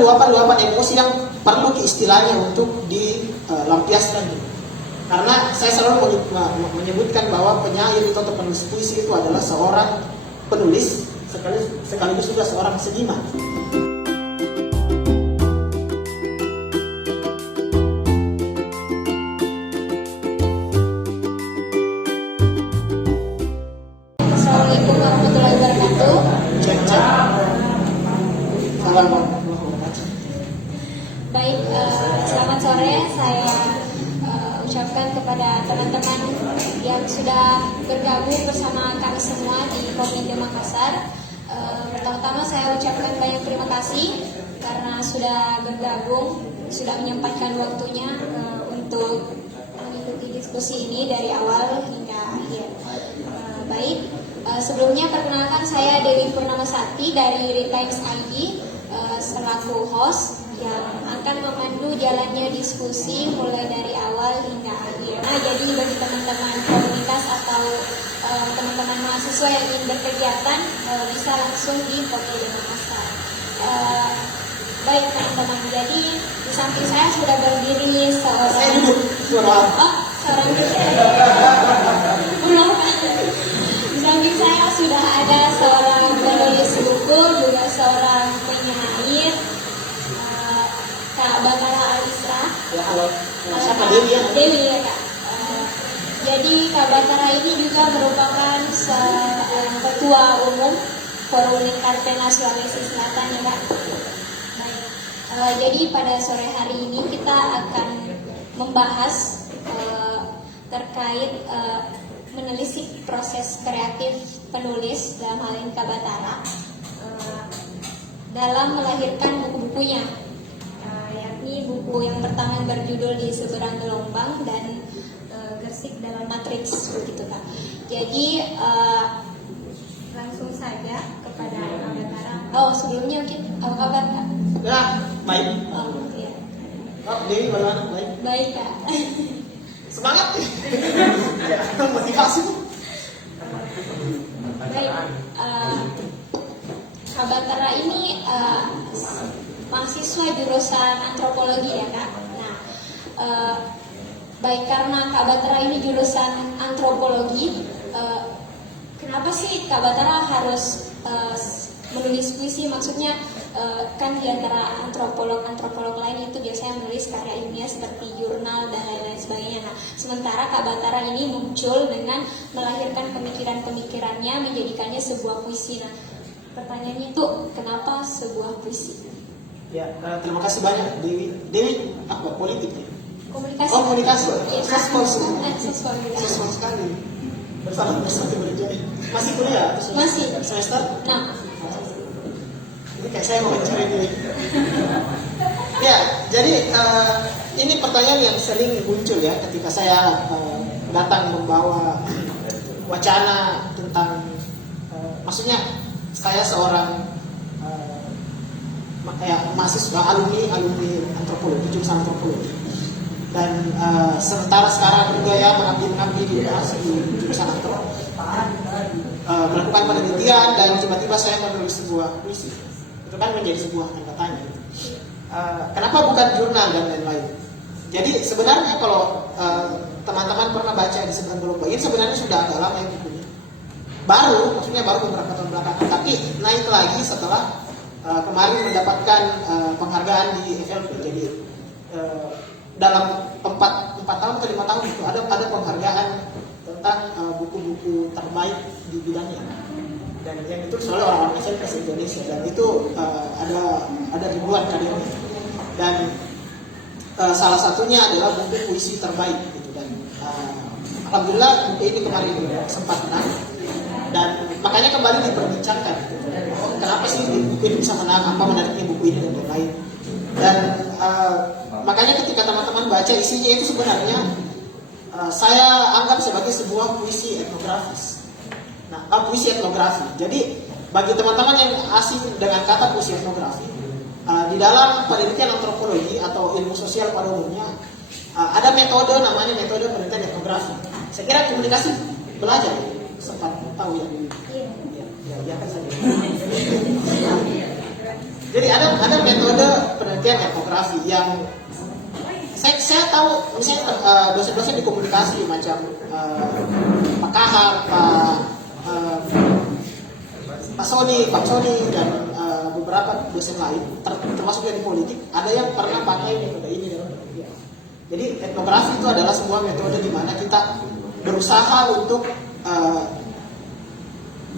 luapan-luapan emosi yang perlu istilahnya untuk dilampiaskan. Karena saya selalu menyebutkan bahwa penyair itu atau penulis puisi itu adalah seorang penulis sekaligus juga seorang seniman. Assalamualaikum warahmatullahi wabarakatuh. Baik, selamat sore. Saya ucapkan kepada teman-teman yang sudah bergabung bersama kami semua di Kominfo Makassar. Pertama-tama saya ucapkan banyak terima kasih karena sudah bergabung, sudah menyempatkan waktunya untuk mengikuti diskusi ini dari awal hingga akhir. Baik, sebelumnya perkenalkan saya Dewi Purnamasati dari Retimes ID selaku host yang akan memandu jalannya diskusi mulai dari awal hingga akhir. Nah, jadi bagi teman-teman komunitas atau teman-teman mahasiswa yang ingin berkegiatan bisa langsung di Kominfo Makassar. Baik teman-teman, jadi di samping saya sudah berdiri seorang di samping saya sudah ada seorang penulis buku, juga seorang penyair, Kak Bakara Alisra. Ya, halo. Siapa Dewi ya? Dewi ya Kak. Jadi Kak Bakara ini juga merupakan ketua umum Forum Lingkar Pena Sulawesi Selatan ya Kak. Baik. Jadi pada sore hari ini kita akan membahas terkait menelisik proses kreatif penulis dalam hal ini Kak Batara dalam melahirkan buku-bukunya, yakni buku yang pertama berjudul Di Seberang Gelombang dan Gersik dalam Matriks begitu Kak. Jadi langsung saja kepada Kak Batara. Oh sebelumnya mungkin apa kabar Kak? Ya, baik. Oh iya. Oh, Dewi bagaimana? Baik. Baik Kak. Semangat. Motivasi tuh. Baik, Kak Batara ini mahasiswa jurusan antropologi ya Kak. Nah, baik karena Kak Batara ini jurusan antropologi, kenapa sih Kak Batara harus menulis puisi? Maksudnya kan di antara antropolog lain itu biasanya menulis karya ilmiah seperti jurnal dan lain-lain sebagainya. Nah, sementara Kak Batara ini muncul dengan melahirkan pemikiran-pemikirannya menjadikannya sebuah puisi. Nah, pertanyaannya itu kenapa sebuah puisi? Ya, terima kasih banyak Dewi. Dewi apa politik ya? Komunikasi. Oh, komunikasi. Iya, Soskol sekali. Bersama berjaya. Masih kuliah? Masih. Semester? Nah, ini kayak saya mau mencari diri. Ya, jadi ini pertanyaan yang sering muncul ya ketika saya datang membawa wacana tentang, maksudnya saya seorang mahasiswa alumni antropologi, jurusan antropologi, dan sementara sekarang juga ya mengambil di jurusan antropologi, melakukan penelitian dan tiba-tiba saya menulis sebuah puisi. Itu kan menjadi sebuah tanda tanya. Kenapa bukan jurnal dan lain-lain? Jadi sebenarnya kalau teman-teman pernah baca Di Seberang Gelombang, ini sebenarnya sudah agak lama ya bukunya. Maksudnya baru beberapa tahun belakangan, tapi naik lagi setelah kemarin mendapatkan penghargaan di FLP. Jadi dalam 4 tahun atau 5 tahun itu ada penghargaan tentang buku-buku terbaik di bidangnya. Dan yang itu selalu orang-orang SLPS Indonesia, dan itu ada ribuan karyanya. Dan salah satunya adalah buku puisi terbaik gitu. Dan alhamdulillah buku ini kemarin sempat menang, dan makanya kembali diperbincangkan gitu. Kenapa sih buku ini bisa menang, apa menariknya buku ini dan lain-lain. Dan makanya ketika teman-teman baca isinya itu sebenarnya saya anggap sebagai sebuah puisi etnografis. Nah, puisi etnografi. Jadi bagi teman-teman yang asing dengan kata puisi etnografi, di dalam penelitian antropologi atau ilmu sosial pada umumnya ada metode namanya metode penelitian etnografi. Saya kira komunikasi belajar sempat tahu ya. Iya kan saja. Jadi ada metode penelitian etnografi yang saya tahu misalnya dosen-dosen di komunikasi macam Pak Kahar, Pak Sony, dan beberapa dosen lain, termasuk yang di politik, ada yang pernah pakai metode ini dalam penelitian. Jadi etnografi itu adalah sebuah metode di mana kita berusaha untuk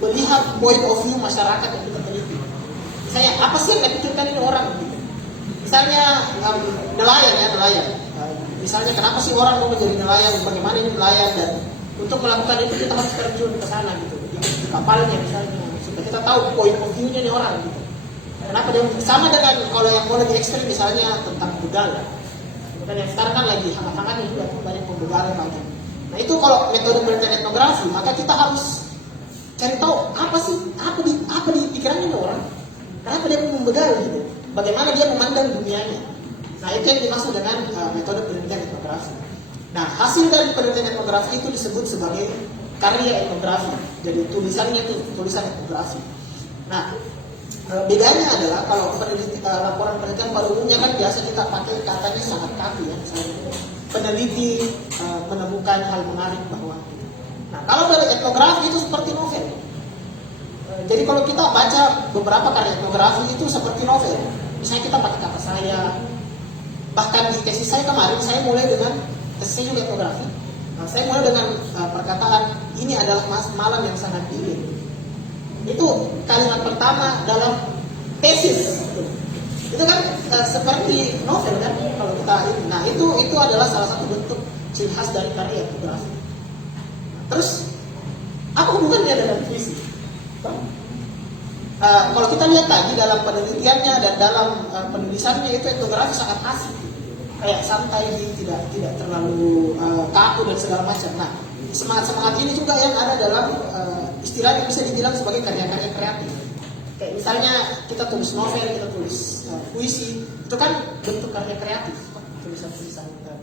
melihat point of view masyarakat yang kita teliti. Misalnya apa sih yang dipikirkan ini orang? Gitu. Misalnya nelayan. Misalnya kenapa sih orang mau menjadi nelayan? Bagaimana ini nelayan? Dan untuk melakukan itu kita harus terjun ke sana gitu, di kapalnya misalnya, supaya kita tahu point of view-nya nih orang gitu. Kenapa dia sama dengan kalau yang mau lebih ekstrim misalnya tentang begal. Dan yang sekarang kan lagi hangat-hangatnya juga banyak pembegalan lagi. Nah itu kalau metode penelitian etnografi, maka kita harus cari tahu apa di pikirannya nih orang. Kenapa dia membegal gitu? Bagaimana dia memandang dunianya? Nah itu yang dimaksud dengan metode penelitian etnografi. Nah hasil dari penelitian etnografi itu disebut sebagai karya etnografi. Jadi tulisannya itu tulisan etnografi. Nah bedanya adalah kalau laporan penelitian pada umumnya kan biasa kita pakai katanya sangat kaku ya. Peneliti menemukan hal menarik bahwa. Nah kalau dari etnografi itu seperti novel. Jadi kalau kita baca beberapa karya etnografi itu seperti novel. Misalnya kita pakai kata saya. Bahkan di tesis saya kemarin, saya mulai dengan tesis saya juga etnografi. Nah, saya mulai dengan perkataan ini adalah malam yang sangat dingin. Itu kalimat pertama dalam tesis. Itu kan seperti novel kan kalau kita ini. Nah itu adalah salah satu bentuk ciri khas dari karya etnografi. Terus apa hubungannya dengan puisi? Kalau kita lihat tadi dalam penelitiannya dan dalam penulisannya itu etnografi sangat asik, kayak santai, tidak terlalu kaku dan segala macam. Nah semangat ini juga yang ada dalam istilah yang bisa dibilang sebagai karya-karya kreatif. Kayak misalnya kita tulis novel, kita tulis puisi, itu kan bentuk karya kreatif, tulisan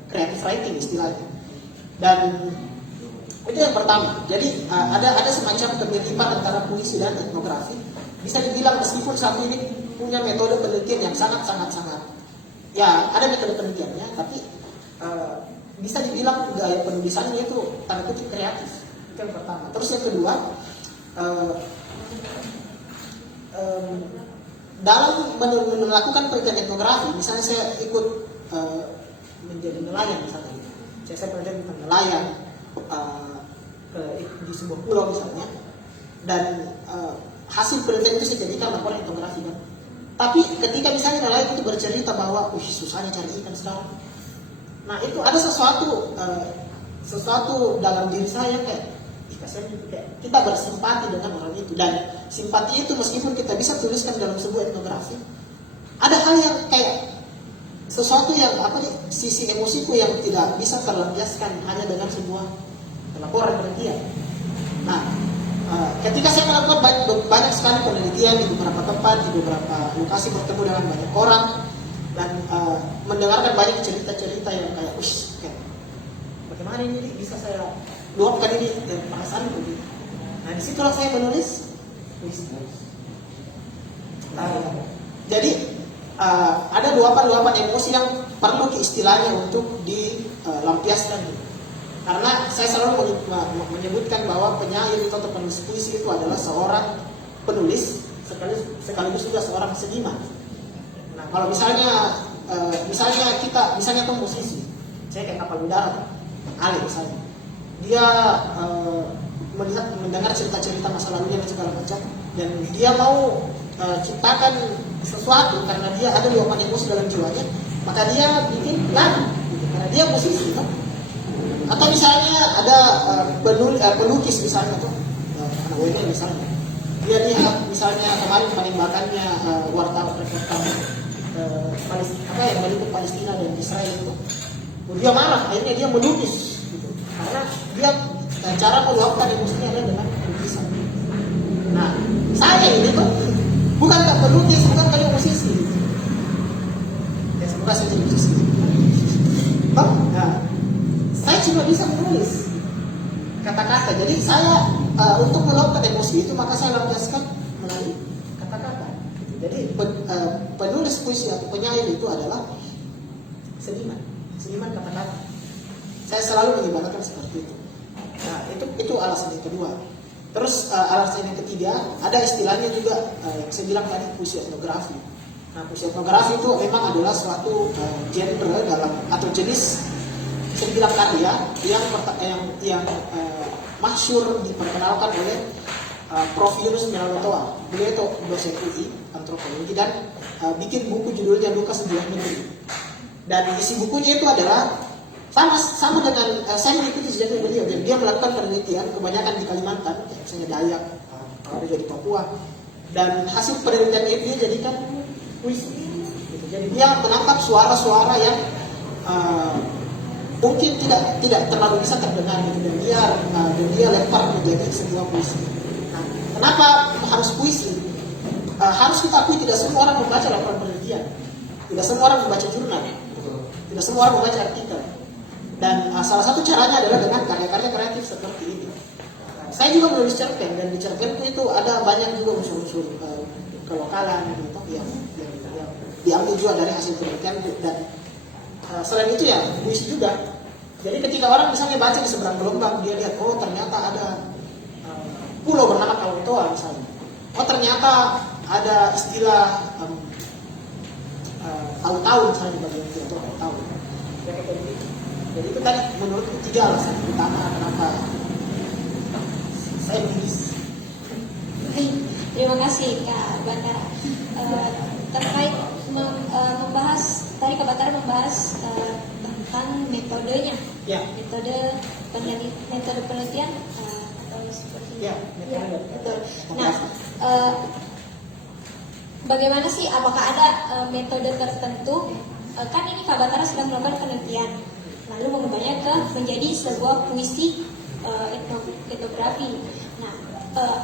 creative writing istilahnya. Dan itu yang pertama. Jadi ada semacam kemiripan antara puisi dan etnografi. Bisa dibilang meskipun satu ini punya metode penelitian yang sangat ya ada metode penelitiannya, tapi bisa dibilang gaya penulisannya itu tanda kutip kreatif. Itu yang pertama. Terus yang kedua, dalam melakukan penelitian etnografi, misalnya saya ikut menjadi nelayan misalnya, saya penelitian tentang nelayan di sebuah pulau misalnya, dan hasil penelitian itu saya jadikan laporan etnografi kan. Tapi ketika misalnya nelayan itu bercerita bahwa susahnya cari ikan sekarang, nah itu ada sesuatu dalam diri saya kayak kita bersimpati dengan orang itu, dan simpati itu meskipun kita bisa tuliskan dalam sebuah etnografi, ada hal yang kayak sesuatu yang sisi emosiku yang tidak bisa terlampiaskan hanya dengan sebuah laporan penelitian. Nah ketika saya melakukan banyak sekali penelitian di beberapa tempat, di beberapa lokasi, bertemu dengan banyak orang dan mendengarkan banyak cerita-cerita yang kayak bagaimana ini bisa saya luapkan ini perasaan itu. Nah disitulah saya menulis. Jadi ada luapan emosi yang perlu istilahnya untuk dilampiaskan. Karena saya selalu menyebutkan bahwa penyair itu atau penulis puisi itu adalah seorang penulis sekaligus juga seorang seniman. Nah kalau misalnya musisi, saya kayak kapal udara, Ale misalnya, dia mendengar cerita-cerita masa lalunya dan segala macam, dan dia mau ciptakan sesuatu karena dia ada luapan emosi dalam jiwanya, maka dia bikin lagu, karena dia musisi, kan? Atau misalnya ada pelukis misalnya tuh, anak WN misalnya, dia lihat misalnya kemarin penembakannya wartawan Palestina, yang meliput Palestina dan Israel itu, dia marah, akhirnya dia melukis, gitu. Karena dia cara meluapkan emosinya adalah dengan lukisan. Nah, saya ini tuh bukan tak pelukis, bukan kali musisi. Ya semoga saya jadi musisi. Nah, saya cuma bisa menulis kata-kata. Jadi saya untuk meluapkan emosi itu maka saya lampiaskan melalui kata-kata. Jadi penulis puisi atau penyair itu adalah seniman kata-kata. Saya selalu mengibaratkan seperti itu. Nah, itu alasan yang kedua. Terus alasan yang ketiga, ada istilahnya juga yang saya bilang tadi, puisi etnografi. Nah, puisi etnografi itu memang adalah suatu genre dalam atau jenis saya bilang karya yang masyhur diperkenalkan oleh Prof. Yunus Minalotoa. Beliau itu dosen UI antropologi dan bikin buku judulnya Luka Sebuah Negeri. Dan isi bukunya itu adalah sama dengan saya mengikuti jejak beliau. Dan dia melakukan penelitian kebanyakan di Kalimantan, misalnya Dayak, ada di Papua. Dan hasil penelitian itu dia jadikan puisi. Gitu. Jadi dia menangkap suara-suara yang mungkin tidak terlalu bisa terdengar gitu, dan dia lempar menjadi sebuah puisi. Nah, kenapa harus puisi? Harus kita akui tidak semua orang membaca laporan penelitian, tidak semua orang membaca jurnal, tidak semua orang membaca artikel. Dan salah satu caranya adalah dengan karya-karya kreatif seperti ini. Saya juga menulis cerpen, dan di cerpenku itu ada banyak juga unsur-unsur kelokalan gitu, yang diambil juga dari hasil penelitian. Dan selain itu ya puisi juga. Jadi ketika orang misalnya baca di seberang gelombang, dia lihat, oh ternyata ada pulau bernama Kautoa misalnya. Oh ternyata ada istilah tahu-tahu misalnya di bagian itu, atau tahu. Jadi itu tadi menurutku 3 alasan utama kenapa saya menulis. Terima kasih Kak Batara. Terkait membahas tadi Kak Batara membahas tentang metodenya, Ya. metode penelitian atau seperti Ya, betul. Nah, bagaimana sih? Apakah ada metode tertentu? Kan ini Kak Batara sudah melakukan penelitian, lalu mengubahnya menjadi sebuah puisi etnografi. Nah,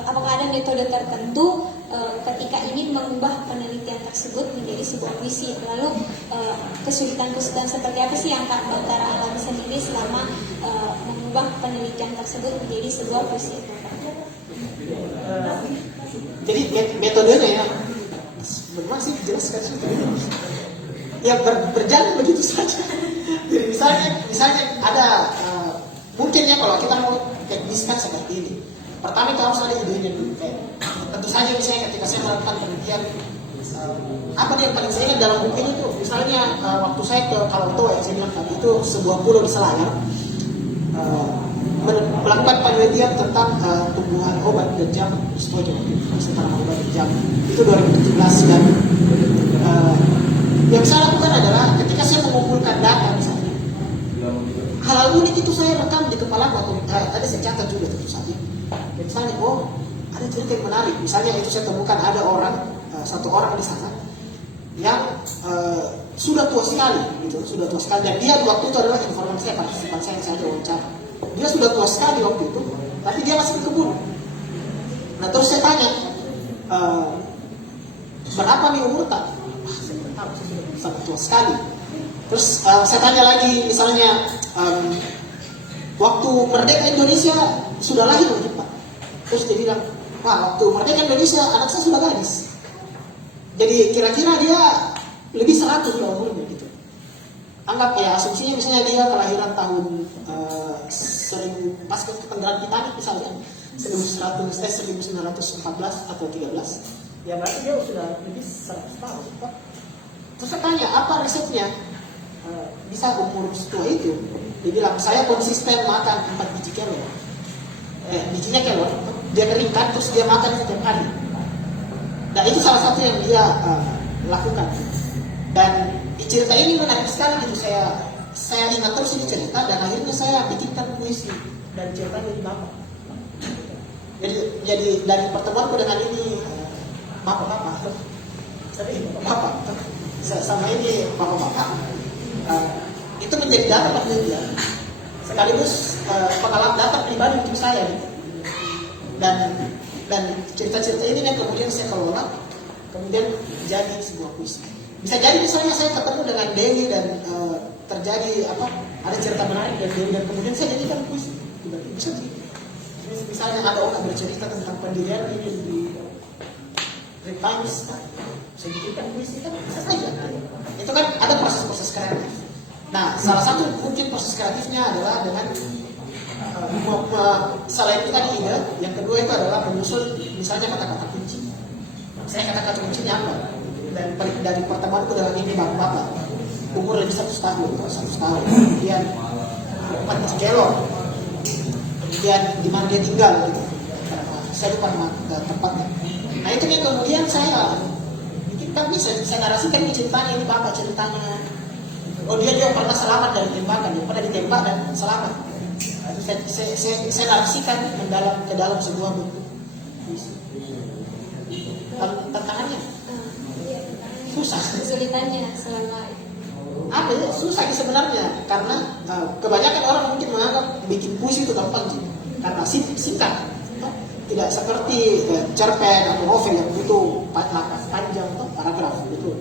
apakah ada metode tertentu ketika ingin mengubah penelitian tersebut menjadi sebuah puisi? Lalu kesulitan-kesulitan seperti apa sih yang Kak Batara alami sendiri selama mengubah penelitian tersebut menjadi sebuah puisi etnografi? Jadi metodenya ya, memang sih jelaskan sudah. Ya berjalan begitu saja. Jadi misalnya ada mungkin ya kalau kita mau tekniskan seperti ini. Pertama itu harus ada idenya dulu. Tentu saja misalnya ketika saya melakukan penelitian, apa yang paling saya ingat dalam buku ini tuh, misalnya waktu saya ke Kautoa yang saya bilang tadi, itu sebuah pulau di Selayar, melakukan penelitian tentang tumbuhan obat dan jamu Stojo, tanaman obat dan jamu. Itu 2017 dan yang saya lakukan adalah ketika saya mengumpulkan data misalnya, hal unik itu saya rekam di kepala aku, ada saya catat juga tentu saja. Misalnya, oh ada cerita yang menarik. Misalnya itu saya temukan ada satu orang di sana yang sudah tua sekali, gitu, sudah tua sekali. Dan dia waktu itu adalah informan saya, partisipan saya yang saya wawancara. Dia sudah tua sekali waktu itu, tapi dia masih di kebun. Nah terus saya tanya, berapa nih umur tak? Saya tidak tahu, saya sudah sangat tua sekali. Terus saya tanya lagi, misalnya waktu merdeka Indonesia sudah lahir belum Pak? Terus dia bilang, Pak, waktu merdeka Indonesia anak saya sudah gadis. Jadi kira-kira dia lebih 100 lah umurnya gitu. Anggap ya asumsinya misalnya dia kelahiran tahun 1000 pas ketenggelam Titanic misalnya 1914 atau 13. Ya berarti dia sudah lebih 100 tahun. Pak. Terus saya tanya, apa risetnya bisa umur setua itu? Dia bilang, saya konsisten makan 4 biji kelor. Bijinya kelor, dia keringkan terus dia makan setiap hari. Dan itu salah satu yang dia lakukan. Dan di cerita ini menarik sekali gitu, saya ingat terus ini cerita dan akhirnya saya bikinkan puisi dan ceritanya di bapak. Jadi dari pertemuanku dengan ini bapak-bapak, bapak sama ini bapak-bapak, itu menjadi data penelitian sekaligus pengalaman data pribadi untuk saya gitu. Dan cerita-cerita ini yang kemudian saya kelola, kemudian jadi sebuah puisi. Bisa jadi misalnya saya ketemu dengan Dewi dan terjadi ada cerita menarik dari Dewi dan kemudian saya jadikan puisi. Bisa sih. Misalnya ada orang bercerita tentang pendirian ini di Times, Saya bikinkan puisi kan bisa saja. Itu kan ada proses-proses kreatif. Nah, salah satu mungkin proses kreatifnya adalah dengan selain itu tadi ide, yang kedua itu adalah menyusun misalnya kata-kata kunci. Saya kata-kata kuncinya apa? Dan dari pertemuan itu dengan ini bapak-bapak umur lebih 1 tahun, kemudian tempat kelor, kemudian di mana dia tinggal, gitu. Saya lupa nama tempatnya. Nah itu yang kemudian saya bikinkan bisa narasikan ini ceritanya, ini bapak ceritanya. Oh dia pernah selamat dari tembakan, dia pernah ditembak dan selamat. Saya narasikan ke dalam sebuah buku. Tantangannya susah. Kesulitannya selama Ada ya, susah sebenarnya karena kebanyakan orang mungkin menganggap bikin puisi itu gampang sih, karena singkat, tidak seperti cerpen atau novel yang butuh panjang atau paragraf gitu.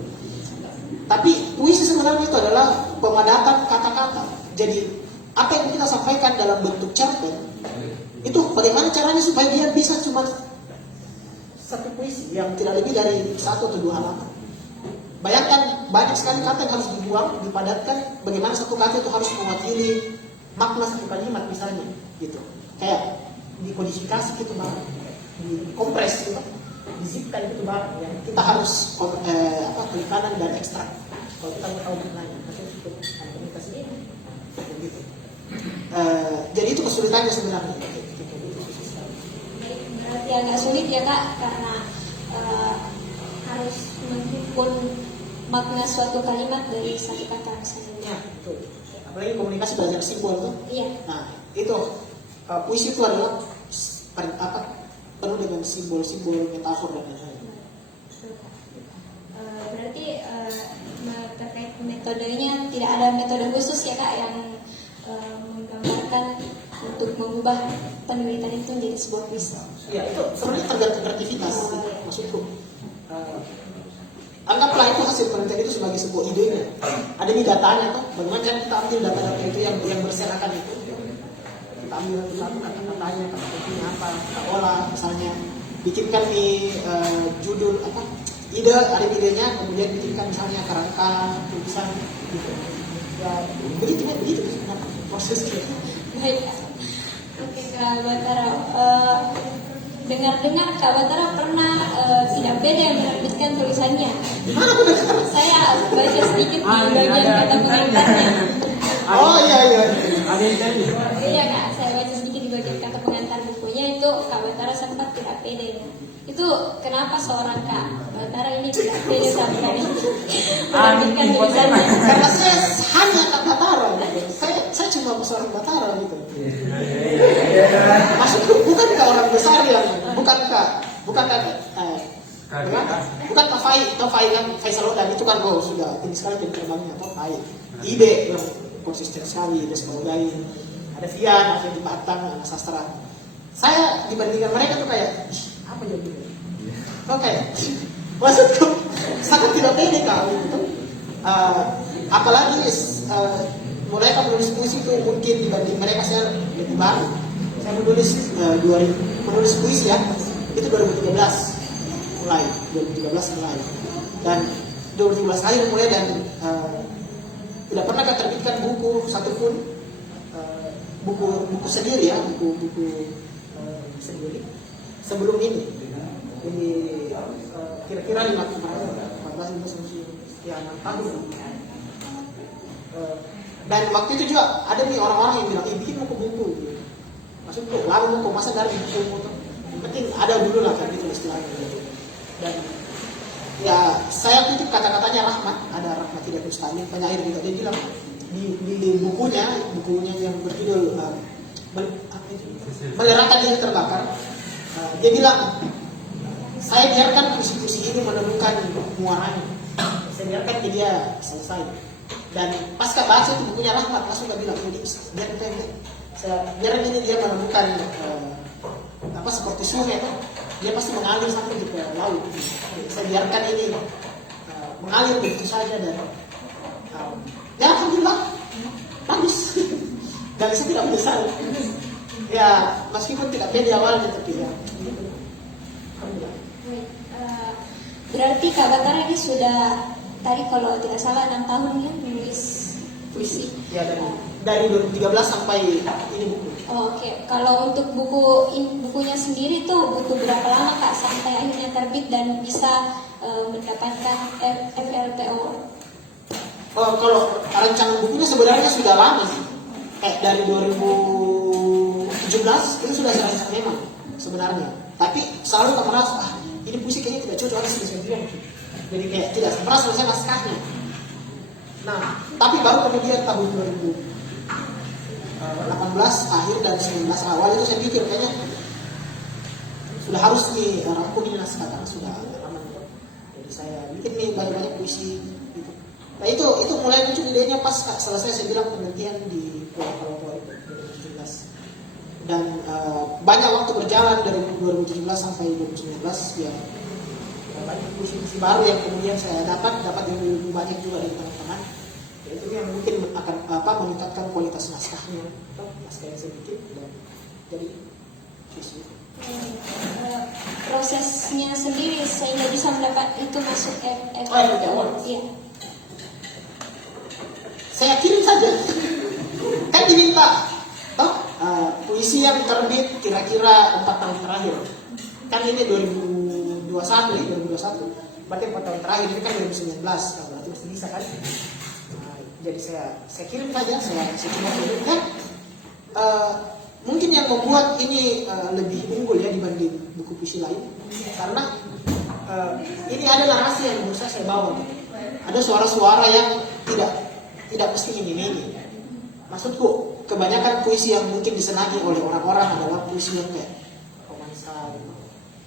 Tapi puisi sebenarnya itu adalah pemadatan kata-kata. Jadi apa yang kita sampaikan dalam bentuk cerpen itu bagaimana caranya supaya dia bisa cuma satu puisi yang tidak lebih dari 1 atau 2 halaman. Bayangkan banyak sekali kata yang harus dibuang, dipadatkan. Bagaimana satu kata itu harus mewakili makna satu kalimat misalnya, gitu. Kayak dikodifikasi gitu bang, dikompres gitu, disipkan gitu bang. Ya. Kita harus klik kanan dan ekstrak. Kalau kita mau tahu maknanya, kita cukup komunikasi ini, gitu. Jadi itu kesulitannya sebenarnya. berarti agak sulit ya kak, karena harus menghimpun makna suatu kalimat dari satu kata misalnya. Ya, betul. Apalagi komunikasi belajar simbol tuh. Iya. Nah, itu puisi itu adalah penuh dengan simbol-simbol, metafor dan lain-lain. Berarti terkait metodenya tidak ada metode khusus ya kak yang menggambarkan untuk mengubah penulisan itu menjadi sebuah puisi. Ya, itu sebenarnya tergantung kreativitas. Maksudku. Anggaplah itu hasil penelitian itu sebagai sebuah idenya. Ada nih datanya tuh, bagaimana kita ambil data-data itu yang berserakan itu. Kita ambil satu kata-katanya, kata-katanya apa, kita olah misalnya. Bikinkan nih judul apa, ide, ada idenya, kemudian bikinkan misalnya kerangka, tulisan, gitu. Ya, begitu sebenarnya prosesnya. Baik. Oke Kak Batara, dengar-dengar Kak Batara pernah tidak pede menerbitkan tulisannya. Saya baca sedikit di bagian kata pengantarnya. Oh iya. Iya Kak, saya baca sedikit di bagian kata pengantar bukunya itu Kak Batara sempat tidak pede. Itu kenapa seorang Kak Batara ini tidak pede sampai menerbitkan tulisannya? Karena saya hanya Kak Batara, saya cuma seorang Batara gitu. Maksudku bukan Kak orang besar yang bukan Kak Fai kan Faisal Odan itu kan sudah tinggi sekali terbangnya atau Fai. Ide yang konsisten sekali, ide sebagai ada Fian, ada di Batang, anak sastra. Saya dibandingkan mereka tuh kayak apa jadi? Oke, maksudku sangat tidak pede kali gitu. Apalagi mereka menulis puisi itu mungkin dibanding mereka saya lebih baru. Saya menulis puisi ya, itu 2013 mulai, dan 2013 akhir mulai dan tidak pernah terbitkan buku satupun, buku sendiri ya, buku sendiri sebelum ini. Ini kira-kira 14 ya 6 tahun. Dan waktu itu juga ada nih orang-orang yang bilang, bikin buku-buku gitu. Maksudku, lalu buku masa dari buku yang penting ada dulu lah kan gitu istilahnya gitu. Dan ya saya titip kata-katanya Rahmat, ada Rahmat Tidak Mustahil penyair juga, dia bilang di bukunya yang berjudul Melerangkan Diri Terbakar, dia bilang saya biarkan puisi-puisi ini menemukan muaranya, saya biarkan dia selesai. Dan pasca baca itu bukunya Rahmat langsung gak bilang ini biar ini dia menemukan seperti sungai itu, dia pasti mengalir sampai ke laut. Saya biarkan ini mengalir begitu saja dan ya alhamdulillah bagus. Dan saya tidak menyesal. Ya meskipun tidak pede awalnya tapi ya alhamdulillah. Berarti Kak Batara ini sudah tadi kalau tidak salah 6 tahun ya menulis puisi. Ya dari 2013 sampai ini buku. Oh, oke. Kalau untuk bukunya sendiri tuh butuh berapa lama Kak sampai akhirnya terbit dan bisa mendapatkan FLPO? Kalau rancangan bukunya sebenarnya sudah lama sih. Kayak dari 2017 itu sudah saya rancang memang sebenarnya. Tapi selalu tak merasa ini puisi kayaknya tidak cocok harus disesuaikan. Jadi kayak tidak merasa selesai naskahnya. Nah, tapi baru kemudian tahun 2018 akhir dan 19 awal itu saya pikir kayaknya sudah harus nih rampung ini naskah karena sudah aman. Jadi saya bikin nih banyak-banyak puisi gitu. Nah itu mulai muncul idenya pas selesai saya bilang penelitian di Pulau 2017. Dan banyak waktu berjalan dari 2017 sampai 2019 ya banyak puisi-puisi baru yang kemudian saya dapat yang lebih banyak juga dari teman-teman. Ya, itu yang mungkin akan meningkatkan kualitas naskahnya, naskah yang saya bikin dan jadi puisi. Prosesnya sendiri sehingga bisa mendapat itu masuk FLPO. Iya. Saya kirim saja. Kan diminta puisi yang terbit kira-kira 4 tahun terakhir. Kan ini 2021 ya, 2021. Berarti 4 tahun terakhir ini kan 2019. Nah, berarti masih bisa kan? Nah, jadi saya kirim saja, saya cuma kirim kan. Mungkin yang membuat ini lebih unggul ya dibanding buku puisi lain karena ini ada narasi yang berusaha saya bawa. Ada suara-suara yang tidak mesti ini. Maksudku kebanyakan puisi yang mungkin disenangi oleh orang-orang adalah puisi yang kayak romansa,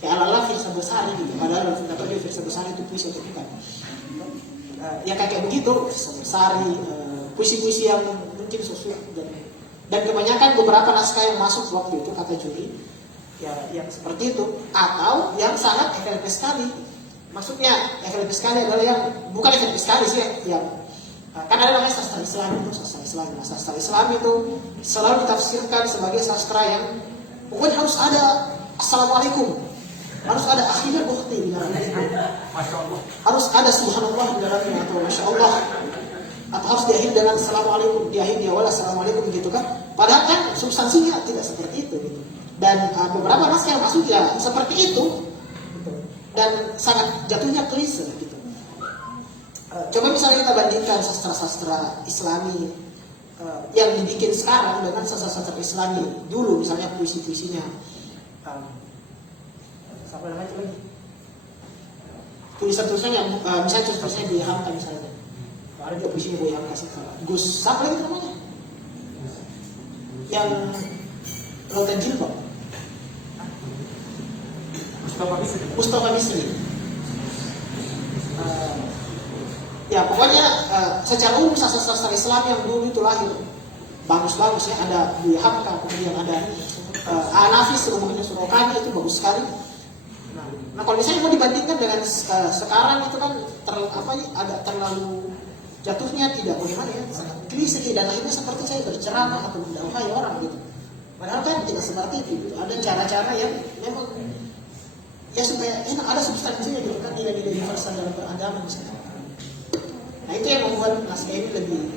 kayak ala-ala Firsa Besari gitu. Padahal tidak tahu dia Firsa Besari itu puisi atau bukan. Ya kayak begitu Firsa Besari, puisi-puisi yang mungkin sesuai dan kebanyakan beberapa naskah yang masuk waktu itu kata juri ya yang seperti itu atau yang sangat FLP sekali. Maksudnya FLP sekali adalah yang bukan FLP sekali sih yang kan ada namanya sastra Islam itu sastra Islam itu selalu ditafsirkan sebagai sastra yang pokoknya harus ada assalamualaikum, harus ada akhirnya bukti di dalamnya, harus ada subhanallah di dalamnya atau masya Allah, atau harus diakhiri dengan assalamualaikum, diakhiri di awal assalamualaikum gitu kan. Padahal kan substansinya tidak seperti itu gitu. Dan beberapa naskah yang masuk ya seperti itu gitu. Dan sangat jatuhnya klise gitu. Coba misalnya kita bandingkan sastra-sastra Islami yang dibikin sekarang dengan sastra-sastra Islami dulu, misalnya puisi-puisinya siapa namanya itu lagi? Tulisan-tulisan yang misalnya tulisannya di Hamka misalnya. Ada juga puisinya Boy Hamka sih. Gus siapa lagi namanya? Yang Lautan Jilbab. Mustafa Bisri. Ya pokoknya secara umum sastra-sastra Islam yang dulu itu lahir bagus-bagus ya, ada Buya Hamka, kemudian ada Nafis, rumahnya Surokani itu bagus sekali. Nah kalau misalnya mau dibandingkan dengan sekarang itu kan agak terlalu jatuhnya tidak bagaimana ya, sangat klise dan akhirnya seperti saya berceramah atau mendakwahi orang gitu. Padahal kan tidak seperti itu gitu. Ada cara-cara yang memang ya supaya enak ada substansinya gitu kan, nilai-nilai universal dalam beragama misalnya. Nah itu yang membuat naskah ini lebih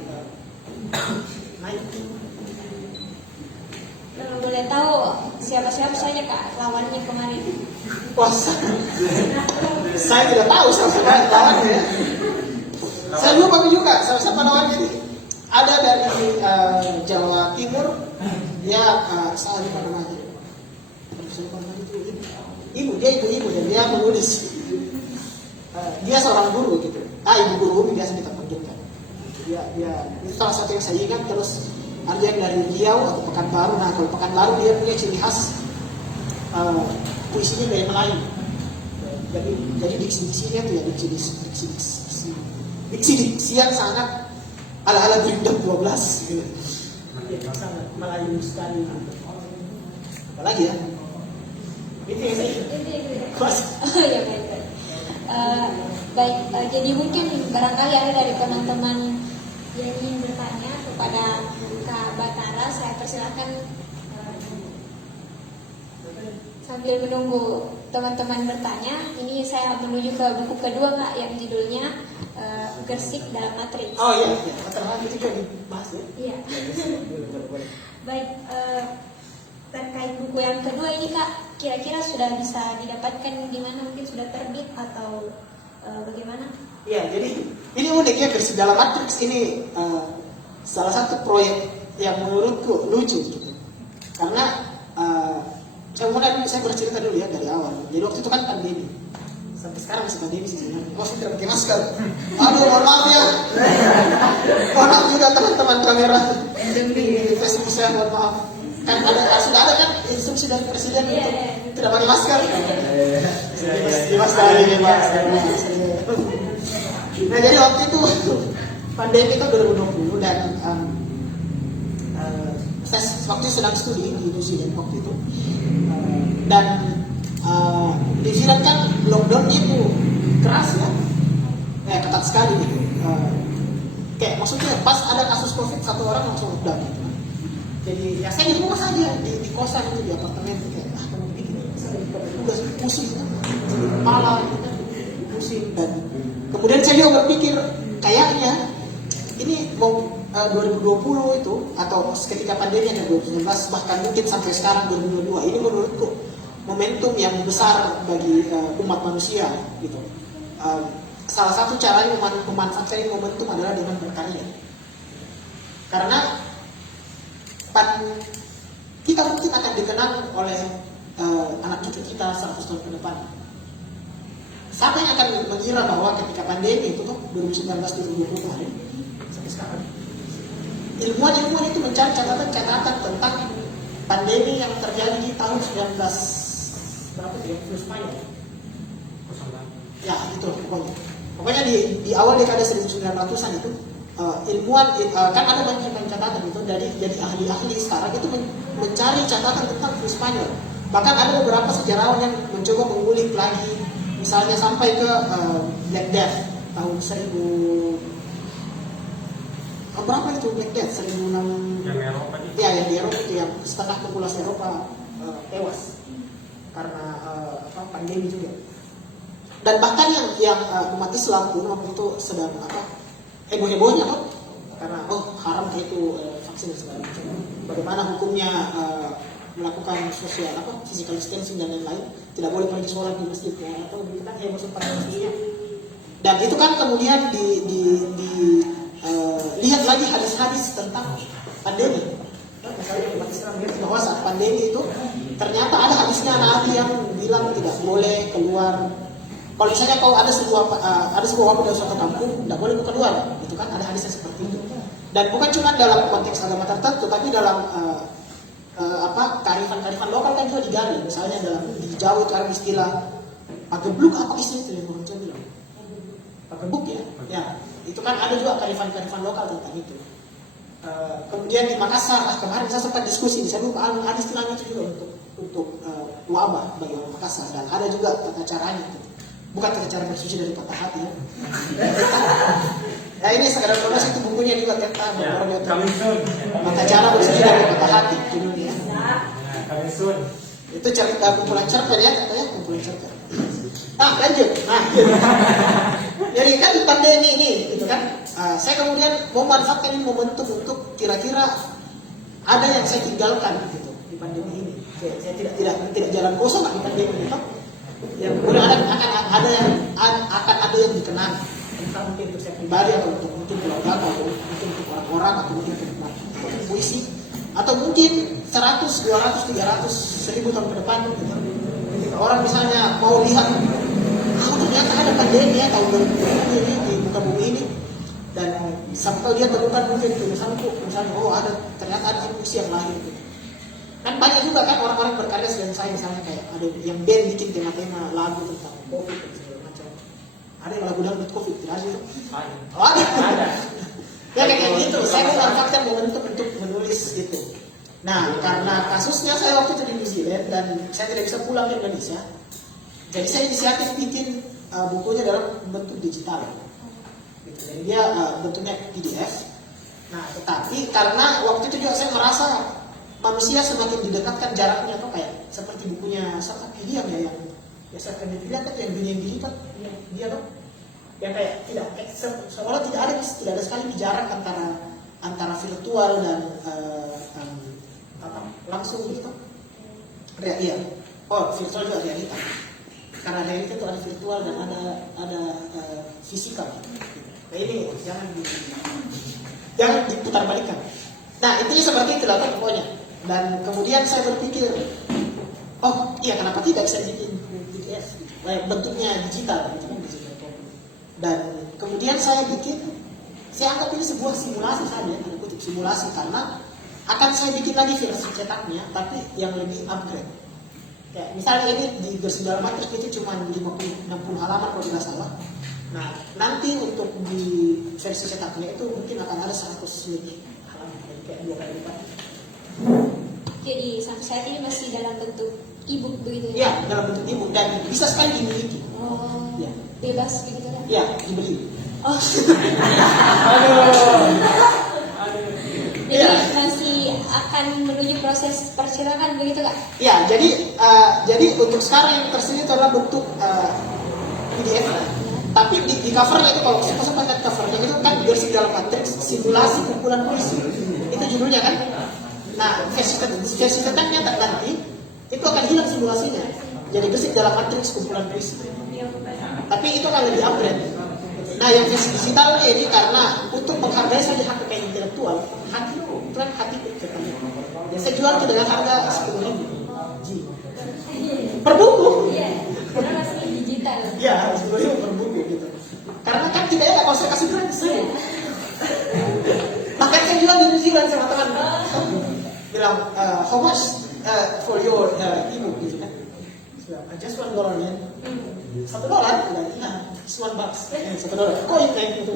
naik. Kalau boleh tahu siapa-siapa saja Kak lawannya kemarin? Wah, saya tidak tahu siapa lawannya. Saya lupa juga siapa lawannya ini. Ada dari Jawa Timur, dia saya lupa namanya. Ibu dan dia menulis. Dia seorang guru gitu. Ibu guru ini biasa kita panggilkan. Dia itu salah satu yang saya ingat. Terus ada yang dari Riau atau Pekanbaru. Nah kalau Pekanbaru dia punya ciri khas puisinya gaya Melayu. Jadi diksi-diksinya tuh ya diksi yang sangat ala-ala Brindam 12 gitu. Sangat Melayu sekali. Apalagi ya? Itu yang saya ingat. Oh ya baik. Jadi mungkin barangkali ada dari teman-teman yang ingin bertanya kepada Kak Batara, saya persilakan sambil menunggu teman-teman bertanya, ini saya menuju ke buku kedua Kak yang judulnya Gersik dalam Matriks. Oh iya, terang itu juga dibahas ya. Iya. Baik, terkait buku yang kedua ini Kak, kira-kira sudah bisa didapatkan di mana, mungkin sudah terbit atau bagaimana? Iya, jadi ini unik ya, Gersik dalam Matriks ini salah satu proyek yang menurutku lucu gitu. Karena saya bercerita dulu ya dari awal. Jadi waktu itu kan pandemi. Sampai sekarang masih pandemi sih sebenarnya. Oh, saya tidak pakai masker. Aduh, mohon maaf ya. Mohon maaf juga teman-teman kamera. Di Facebook saya, mohon maaf. Kan sudah ada kan instruksi dari presiden untuk tidak pakai masker. Di masker ini, Pak. Nah, jadi waktu itu pandemi itu 2020 dan saya waktu itu sedang studi di New Zealand waktu itu. Dan di Zealand kan lockdownnya itu keras ya, ketat sekali gitu. Kayak maksudnya pas ada kasus COVID satu orang langsung lockdown gitu. Jadi ya saya di rumah saja di kosan itu, di apartemen kayak kamu bikin saya tugas pusing kan, kepala gitu kan, pusing. Dan kemudian saya juga berpikir kayaknya ini mau 2020 itu atau ketika pandemi ada 2019 bahkan mungkin sampai sekarang 2022 ini menurutku momentum yang besar bagi umat manusia gitu. Salah satu caranya memanfaatkan momentum adalah dengan berkarya. Karena kita mungkin akan dikenal oleh anak cucu kita 100 tahun ke depan. Siapa yang akan mengira bahwa ketika pandemi itu tuh 2019-2020 kemarin sampai sekarang ilmuwan itu mencari catatan tentang pandemi yang terjadi di tahun 19 berapa ya? Spanyol. Ya, itu pokoknya di awal dekade 1900-an itu ilmuwan kan ada banyak catatan itu dari ahli-ahli sekarang itu mencari catatan tentang flu Spanyol. Bahkan ada beberapa sejarawan yang mencoba mengulik lagi, misalnya sampai ke Black Death tahun 1000 berapa itu Black Death 1006 yang Eropa itu. Ya, yang di Eropa itu yang setengah populasi Eropa tewas karena pandemi juga. Dan bahkan yang umat Islam pun waktu itu sedang heboh-hebohnya karena haram itu vaksin dan segala macam. Bagaimana hukumnya melakukan physical distancing dan lain-lain, tidak boleh pergi sholat di masjid ya, atau begitu kan heboh sempat pastinya. Dan itu kan kemudian lihat lagi hadis-hadis tentang pandemi. Misalnya umat Islam lihat bahwa saat pandemi itu ternyata ada hadisnya Nabi yang bilang tidak boleh keluar. Kalau misalnya kau ada sebuah wabah dari suatu kampung, tidak boleh keluar. Itu kan ada hadisnya seperti itu. Dan bukan cuma dalam konteks agama tertentu, tapi dalam kearifan lokal kan juga digali. Misalnya di Jawa itu ada istilah pagebluk, apa istilah itu yang orang Jawa bilang? Pagebluk ya. Ya. Itu kan ada juga kearifan lokal tentang itu. Kemudian di Makassar, kemarin saya sempat diskusi, saya lupa ada istilahnya itu juga untuk wabah bagi orang Makassar, dan ada juga tata caranya. Bukan tata cara bersuci dari patah hati ya. Ya ini sekadar promosi, itu bukunya juga tentang tata cara bersuci dari patah hati judulnya. Itu cerita kumpulan cerpen ya, katanya kumpulan cerpen. Nah lanjut. Jadi kan di pandemi ini, gitu kan, saya kemudian memanfaatkan ini momentum untuk kira-kira ada yang saya tinggalkan gitu di pandemi ini. Saya tidak jalan kosong di pandemi ini. Yang kemudian akan ada yang dikenang entah mungkin untuk saya pribadi atau untuk mungkin keluarga atau mungkin untuk orang-orang atau mungkin untuk puisi atau mungkin 100, 200, 300, 1000 tahun ke depan gitu. Ketika orang misalnya mau lihat ternyata ada pandemi ya tahun 2020 ini di muka bumi ini, dan sampai dia temukan mungkin tulisanku misalnya ternyata ada puisi yang lahir gitu. Kan banyak juga kan orang-orang berkarya selain saya, misalnya kayak ada yang band bikin tema-tema lagu tentang COVID dan segala macam. Ada yang lagu dangdut COVID, tidak ada itu? Ada. Ya kayak gitu, saya memanfaatkan momentum untuk menulis gitu. Nah, karena kasusnya saya waktu itu di New Zealand dan saya tidak bisa pulang ke Indonesia, jadi saya inisiatif bikin bukunya dalam bentuk digital. Gitu. Jadi dia bentuknya PDF. Nah, tetapi karena waktu itu juga saya merasa manusia semakin didekatkan jaraknya, atau kayak seperti bukunya Sartak Hidiam ya, yang Biasa kan dilihat kan yang dunia yang dilipat dia tuh yang kayak tidak seolah tidak ada sekali jarak antara virtual dan langsung gitu. Iya. Oh, virtual juga realita. Karena realita itu ada virtual dan ada fisikal. Nah ini jangan diputar balikan. Nah intinya seperti itu lah pokoknya. Dan kemudian saya berpikir, oh iya kenapa tidak saya bikin PDF? Bentuknya digital, gitu kan digital. Dan kemudian saya anggap ini sebuah simulasi saja, tanda kutip simulasi, karena akan saya bikin lagi versi cetaknya, tapi yang lebih upgrade. Kayak misalnya ini di versi dalam matrix itu cuma 50-60 halaman kalau tidak salah. Nah nanti untuk di versi cetaknya itu mungkin akan ada 100 lebih halaman, kayak 2 kali lipat. Jadi sampai saat ini masih dalam bentuk e-book begitu ya? Iya, dalam bentuk e-book dan bisa sekali dimiliki. Oh, ya. Bebas begitu kan? Iya, dibeli. Oh. Jadi masih akan menuju proses percetakan begitu kak? Ya, jadi untuk sekarang yang tersedia itu adalah bentuk PDF. Tapi di covernya itu kalau saya lihat covernya itu kan versi dalam matrix simulasi kumpulan puisi. Itu judulnya kan. Nah versi cetaknya nanti itu akan hilang simulasinya. Jadi versi dalam matrix kumpulan puisi. Tapi itu akan lebih upgrade. Nah yang versi digitalnya ini karena untuk menghargai saja hak kekayaan intelektual, hati ketemu. Ya saya jual itu dengan harga 10.000 per buku. Iya, karena masih digital. Iya, 10.000 per buku gitu. Karena kan tidak ada kalau saya kasih gratis. Bahkan saya jual di New Zealand sama teman. Bilang, how much for your ebook gitu kan? Just $1 man. $1? Iya, it's $1. $1. Kok itu $1?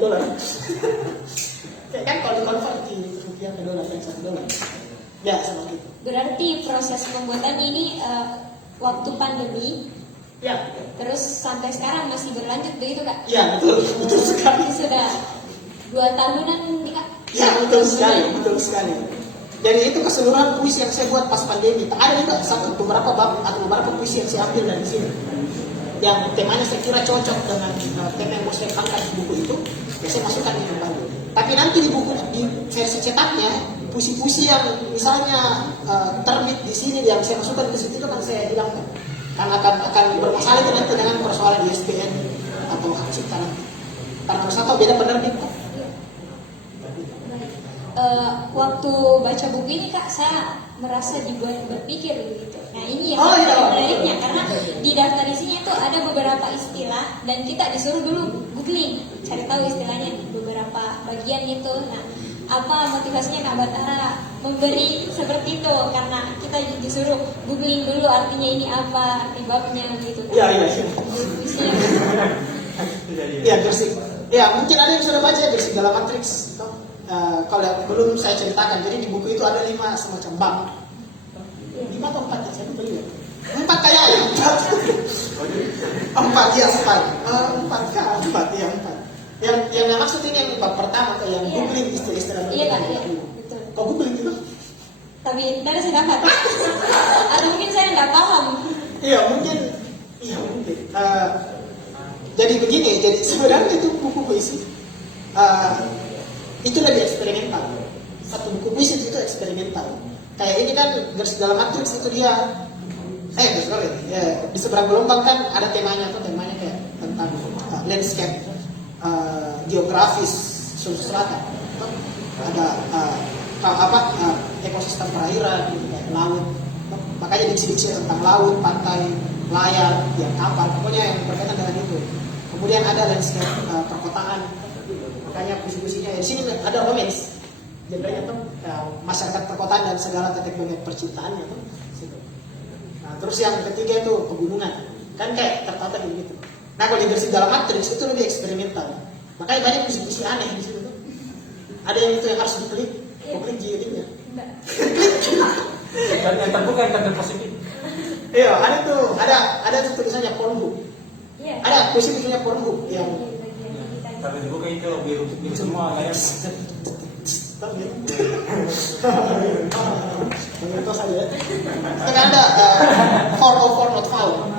Kan kalau di-convert di rupiah ke dolar kan $1. Ya sama gitu. Berarti proses pembuatan ini waktu pandemi. Ya. Terus sampai sekarang masih berlanjut begitu kak? Ya betul sekali. Sudah 2 tahunan nih kak? Ya betul sekali. Jadi itu keseluruhan puisi yang saya buat pas pandemi. Ada juga beberapa bab atau beberapa puisi yang saya ambil dari sini. Yang temanya saya kira cocok dengan tema yang mau saya angkat di buku itu, ya saya masukkan di kembali. Tapi nanti di versi cetaknya, puisi-puisi yang misalnya terbit di sini yang saya masukkan ke situ kan saya hilangkan. Karena akan bermasalah itu nanti dengan persoalan ISBN atau hak cipta nanti. Karena satu beda penerbit kan. Waktu baca buku ini kak, saya merasa dibuat berpikir gitu. Nah ini yang menariknya karena di daftar isinya itu ada beberapa istilah dan kita disuruh dulu googling, cari tahu istilahnya beberapa bagian itu. Nah apa motivasinya Kak Batara memberi seperti itu? Karena kita disuruh googling dulu artinya ini apa, arti babnya gitu. Iya. Iya versi. Ya mungkin ada yang sudah baca versi dalam matrix. Kalau belum saya ceritakan, jadi di buku itu ada 5 semacam bab. 5 atau 4 ya, saya lupa juga. 4 kayak ya, 4 ya, 4. Yang maksud ini yang bab pertama kayak yang googling istilah-istilah. Iya Kak, iya. Betul. Kok googling gitu? Tapi dari saya dapat. Atau mungkin saya nggak paham. Iya mungkin. Jadi begini, jadi sebenarnya itu buku puisi. Itu lebih eksperimental. Satu buku puisi itu eksperimental. Kayak ini kan versi dalam matrix itu dia di seberang gelombang kan ada temanya kayak tentang landscape geografis Sulawesi Selatan. Ada ekosistem perairan gitu, kayak laut. Makanya diksi-diksi tentang laut, pantai, layar, kapal, pokoknya yang berkaitan dengan itu. Kemudian ada landscape perkotaan. Makanya puisi-puisinya di sini ada romance, genrenya tuh masyarakat perkotaan dan segala tetek bengek percintaannya tuh situ. Nah, terus yang ketiga itu pegunungan, kan kayak tertata gitu. Nah kalau di versi dalam matrix itu lebih eksperimental, makanya banyak puisi-puisi aneh di situ tuh. Ada yang itu yang harus diklik, klik linknya. Dan yang terbuka yang terpositif. Iya, ada tuh tulisannya Pornhub. Iya. Ada puisi-puisinya Pornhub yang Kalau dibuka itu biru semua layar. Itu saja. Kan ada 404 not found.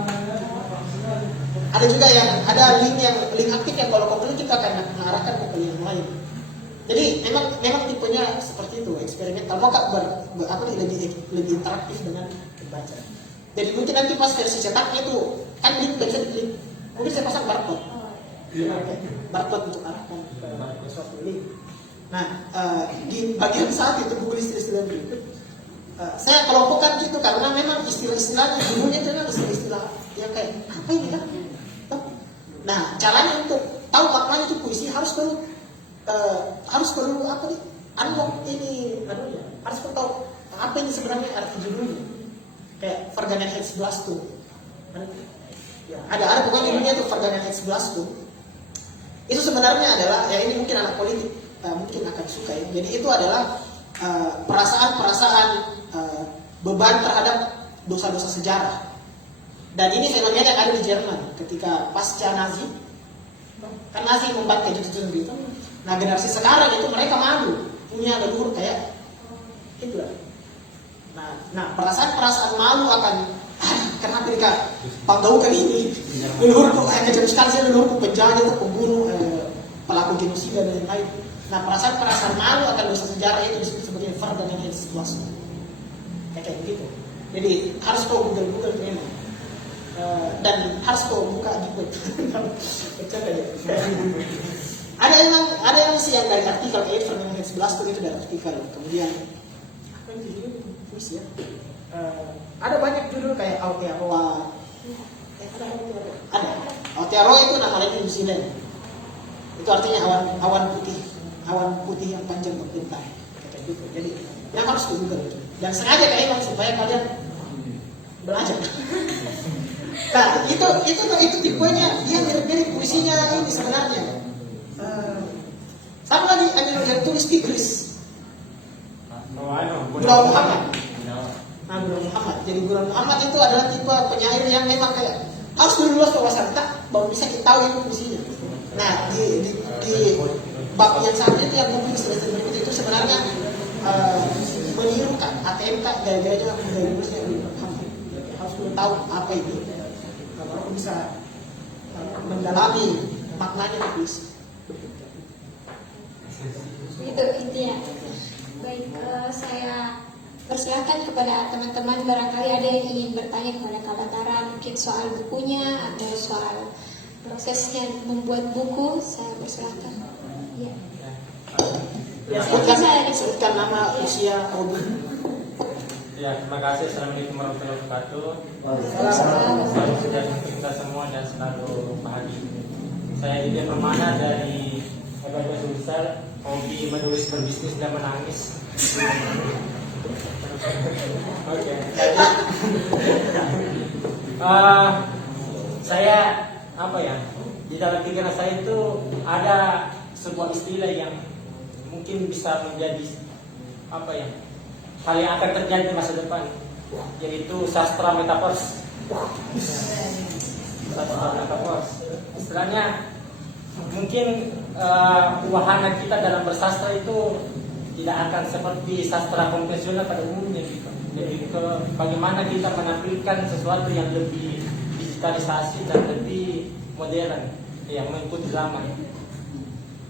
Ada juga yang ada link aktif yang kalau kau klik kita akan mengarahkan ke link yang lain. Jadi memang tipenya seperti itu, eksperimental. Mau lebih interaktif dengan pembaca. Jadi mungkin nanti pas versi cetaknya itu kan link bisa diklik. Mungkin saya pasang barcode. Iya, barcode untuk arahkan ke suatu link. Nah, di bagian saat itu Google istilah berikut, saya kelompokkan gitu karena memang istilah-istilahnya dulunya itu memang istilah-istilah yang kayak apa ini kan? Nah, caranya untuk tahu maknanya itu puisi harus perlu apa nih? Unlock ini, harus perlu tahu apa ini sebenarnya arti judulnya. Kayak Ferdinand Hetsblas tuh. Ya, ada pokoknya judulnya tuh Ferdinand Hetsblas tuh. Itu sebenarnya adalah ya ini mungkin anak politik mungkin akan suka ya. Jadi itu adalah perasaan-perasaan beban terhadap dosa-dosa sejarah. Dan ini fenomena yang ada di Jerman ketika pasca Nazi. Kan Nazi membantai jujur gitu. Nah generasi sekarang itu mereka malu punya leluhur kayak itu lah. Nah perasaan-perasaan malu akan karena ketika panggaungan ini leluhurku kejam sekali saya leluhurku penjajah atau pembunuh pelaku genosida dan lain-lain. Nah perasaan-perasaan malu akan dosa sejarah itu disebut sebagai Ferdinand Hetsblas. Kayak begitu. Jadi harus kau Google memang. Dan harus kau buka di web. Ada yang sih yang dari artikel kayak Ferdinand Hetsblas itu dari artikel. Kemudian apa itu judul puisi ya? Ada banyak judul kayak Aotearoa. Ada. Aotearoa itu nama lainnya New Zealand. Itu artinya awan putih yang panjang berbintang. Kayak gitu. Jadi yang harus ke Google itu. Dan sengaja kayak supaya kalian belajar. Nah itu tipenya dia mirip-mirip puisinya ini sebenarnya. Sama lagi ada yang tulis Tigris. Gurau Muhammad. Nah, Gurau Muhammad. Jadi Gurau Muhammad itu adalah tipe penyair yang memang kayak harus lulus wawasan tak baru bisa kita tahu itu puisinya. Nah di bab yang sama itu yang tulis berikut itu sebenarnya menirukan ATMK gaya-gayanya gaya-gayanya Muhammad. Harus tahu apa itu. Baru bisa mendalami maknanya puisi. Itu intinya. Baik, saya persilakan kepada teman-teman barangkali ada yang ingin bertanya kepada Kak Batara mungkin soal bukunya atau soal prosesnya membuat buku. Saya persilakan. Ya. Sebutkan nama, usia, hobi. Ya, terima kasih. Assalamualaikum warahmatullahi wabarakatuh. Waalaikumsalam. Sudah untuk kita semua dan selalu bahagia. Saya Didi Permana dari FBS Unsur, hobi menulis, berbisnis dan menangis. Oke. Saya apa ya? Di dalam pikiran saya itu ada sebuah istilah yang mungkin bisa menjadi apa ya? Hal yang akan terjadi di masa depan, yaitu sastra metafors. Sastra metafors. Istilahnya mungkin wahana kita dalam bersastra itu tidak akan seperti sastra konvensional pada umumnya gitu. Jadi bagaimana kita menampilkan sesuatu yang lebih digitalisasi dan lebih modern, yang mengikuti zaman.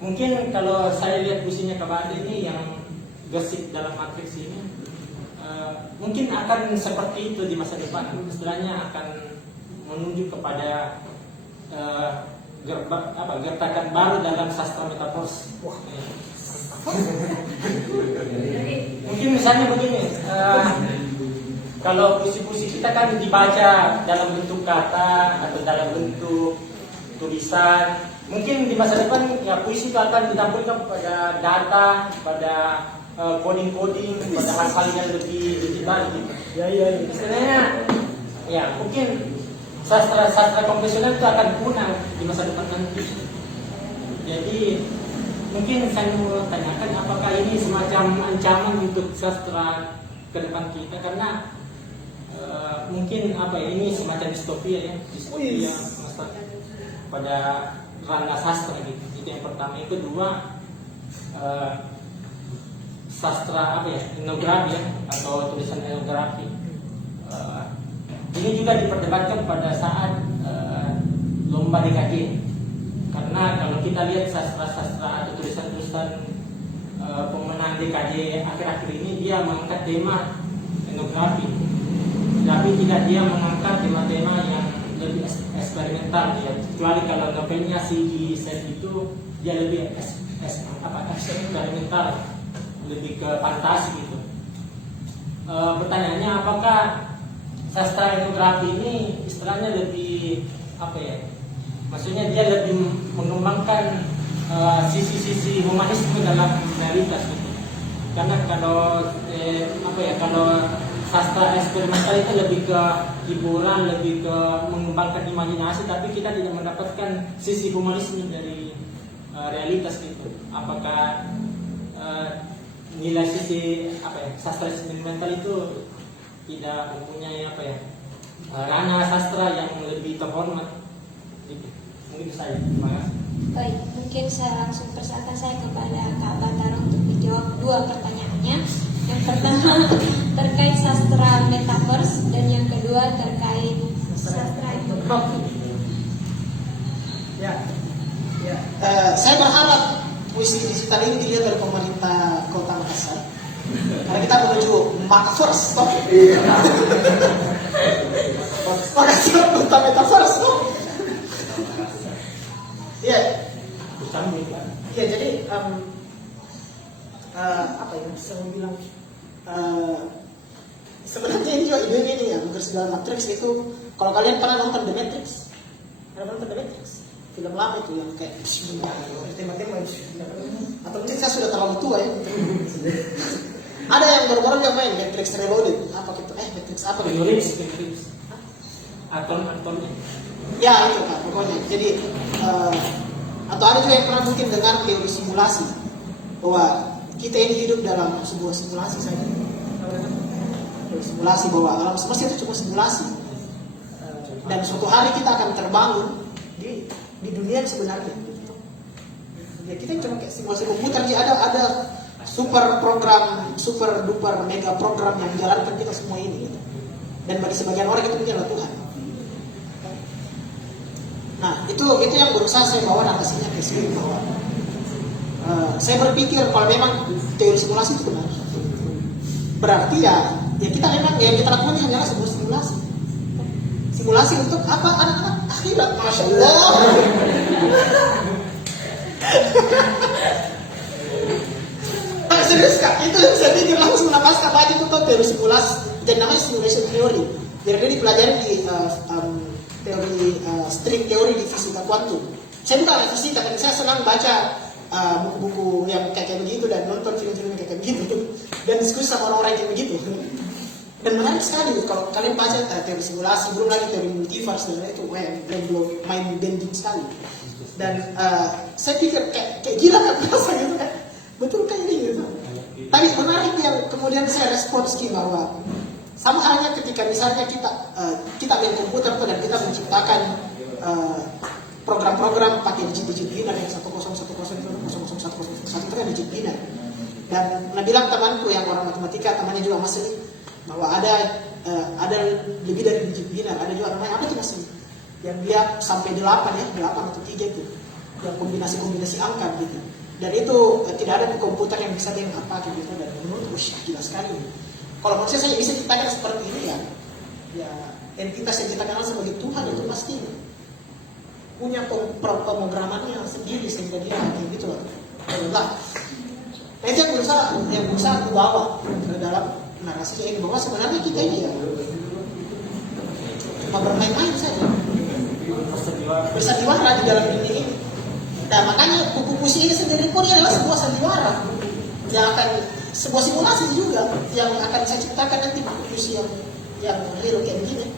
Mungkin kalau saya lihat puisinya Kak ini yang gosip dalam matriks ini, mungkin akan seperti itu di masa depan. Istilahnya akan menunjuk kepada gertakan baru dalam sastra metafors. Mungkin misalnya begini, kalau puisi-puisi kita kan dibaca dalam bentuk kata atau dalam bentuk tulisan. Mungkin di masa depan ya puisi itu akan ditampilkan pada data, pada coding-coding, pada hal-hal yang lebih digital gitu. Ya. Istilahnya ya mungkin sastra konvensional itu akan punah di masa depan nanti. Jadi mungkin saya mau tanyakan apakah ini semacam ancaman untuk sastra ke depan kita, karena mungkin apa ya, ini semacam distopia pada ranah sastra gitu. Itu yang pertama. Yang kedua, sastra apa ya, etnografi ya, atau tulisan etnografi. Ini juga diperdebatkan pada saat lomba DKJ. Karena kalau kita lihat sastra-sastra atau tulisan-tulisan pemenang DKJ akhir-akhir ini, dia mengangkat tema etnografi, tapi tidak dia mengangkat tema-tema yang lebih eksperimental ya. Kecuali kalau novelnya si Set itu dia lebih eksperimental, lebih ke fantasi gitu. Pertanyaannya, apakah sastra etnografi ini istilahnya lebih apa ya? Maksudnya dia lebih mengembangkan sisi-sisi humanisme dalam realitas gitu. Karena kalau kalau sastra eksperimental itu lebih ke hiburan, lebih ke mengembangkan imajinasi, tapi kita tidak mendapatkan sisi humanisme dari realitas gitu. Apakah nilai sisi sastra eksperimental itu tidak mempunyai ranah sastra yang lebih terhormat gitu. Mungkin saya, terima kasih. Baik, mungkin saya langsung persilakan saya kepada Kak Batara untuk menjawab dua pertanyaannya. Yang pertama terkait sastra metaverse dan yang kedua terkait sastra etnografi. Saya berharap puisi digital ini dilihat dari pemerintah Kota Makassar. Karena kita menuju metaverse, toh. Makasih untuk metaverse, toh. Iya. Iya, jadi apa ya bisa bilang sebenarnya ini juga ide ini ya, Menggeris dalam Matrix itu. Kalau kalian pernah nonton The Matrix, film lama itu yang kayak tema-tema atau mungkin saya sudah terlalu tua ya. Ada yang baru-baru yang main Matrix Reloaded, apa gitu? Matrix apa gitu? Matrix. Atom. Ya itu Pak, pokoknya. Jadi atau ada juga yang pernah mungkin dengar teori simulasi, bahwa kita ini hidup dalam sebuah simulasi saja. Simulasi bahwa alam semesta itu cuma simulasi. Dan suatu hari kita akan terbangun di dunia yang sebenarnya. Ya kita cuma kayak simulasi komputer aja, ada super program, super duper mega program yang menjalankan kita semua ini gitu. Dan bagi sebagian orang itu mungkin adalah Tuhan. Nah, itu yang berusaha saya bawa narasinya ke sini, bahwa saya berpikir kalau memang teori simulasi itu benar, berarti ya kita memang yang kita lakukan hanyalah sebuah simulasi. Simulasi untuk apa? Anak-anak akhirat, masya Allah. Serius kak, itu saya pikir langsung nafas apa aja itu teori simulasi dan namanya simulation theory. Jadi dia dipelajari di teori string teori di fisika kuantum. Saya bukan ahli fisika, tapi saya senang baca buku-buku yang kayak begitu dan nonton film-film yang kayak begitu dan diskusi sama orang-orang yang kayak begitu. Dan menarik sekali kalau kalian baca teori simulasi, belum lagi teori multiverse dan itu mind bending sekali. Dan saya pikir kayak gila kan rasa gitu kan, betul kayak gitu. Tapi menarik yang kemudian saya respons bahwa sama halnya ketika misalnya kita main komputer dan kita menciptakan program-program pakai digit biner yang 1010 itu kan digit biner. Dan bilang temanku yang orang matematika, temannya juga Mas Li, bahwa ada lebih dari digit biner, ada juga namanya apa tuh Mas Li? Yang dia sampai 8 atau 3 itu, yang kombinasi angka gitu. Dan itu tidak ada di komputer yang bisa dengan apa gitu. Dan menurutku gila sekali. Kalau manusia saya bisa ciptakan seperti ini ya entitas yang kita kenal sebagai Tuhan itu pasti punya pemrogramannya sendiri sehingga dia kayak gitu lah. Nah itu yang berusaha aku bawa ke dalam narasi ini, bahwa sebenarnya kita ini ya cuma bermain-main saja, bersandiwara di dalam dunia ini. Nah makanya buku puisi ini sendiri pun adalah sebuah sandiwara yang akan sebuah simulasi juga yang akan saya ciptakan nanti buku puisi yang real kayak begini.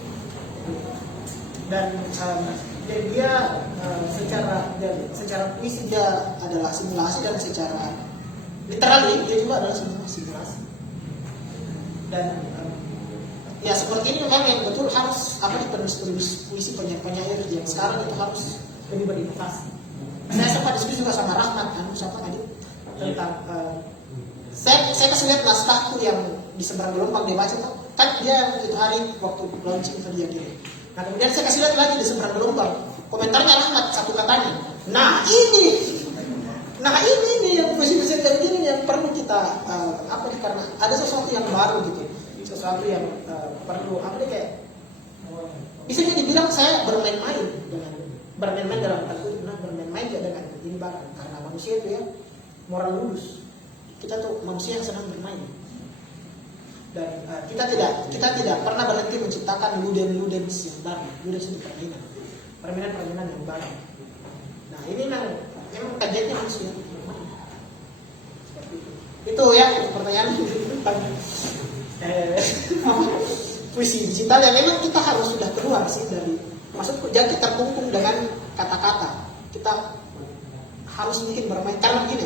Dan dia secara puisi dia adalah simulasi, dan secara literal dia juga adalah sebuah simulasi. Dan ya seperti ini memang yang betul harus penulis puisi penyair yang sekarang itu harus lebih berinovasi. Saya sempat diskusi juga sama Rahmat tentang saya kasih lihat naskahku yang di Seberang Gelombang dia baca kan dia itu hari waktu launching itu dia kirim. Nah kemudian saya kasih lihat lagi di Seberang Gelombang komentarnya Rahmat satu katanya. Nah ini nih yang puisi-puisi kayak gini yang perlu kita karena ada sesuatu yang baru gitu, sesuatu yang perlu kayak bisa dibilang saya bermain-main dalam arti bermain-main dengan ini barang karena manusia itu ya moral lulus, kita tuh manusia yang senang bermain dan kita tidak pernah berhenti menciptakan ludens yang baru, ludens itu permainan yang baru. Nah ini memang kagetnya manusia. Itu ya pertanyaan tentang puisi digital yang memang kita harus sudah keluar sih dari, maksudku jangan kita terkungkung dengan kata-kata. Kita harus bikin bermain karena begini,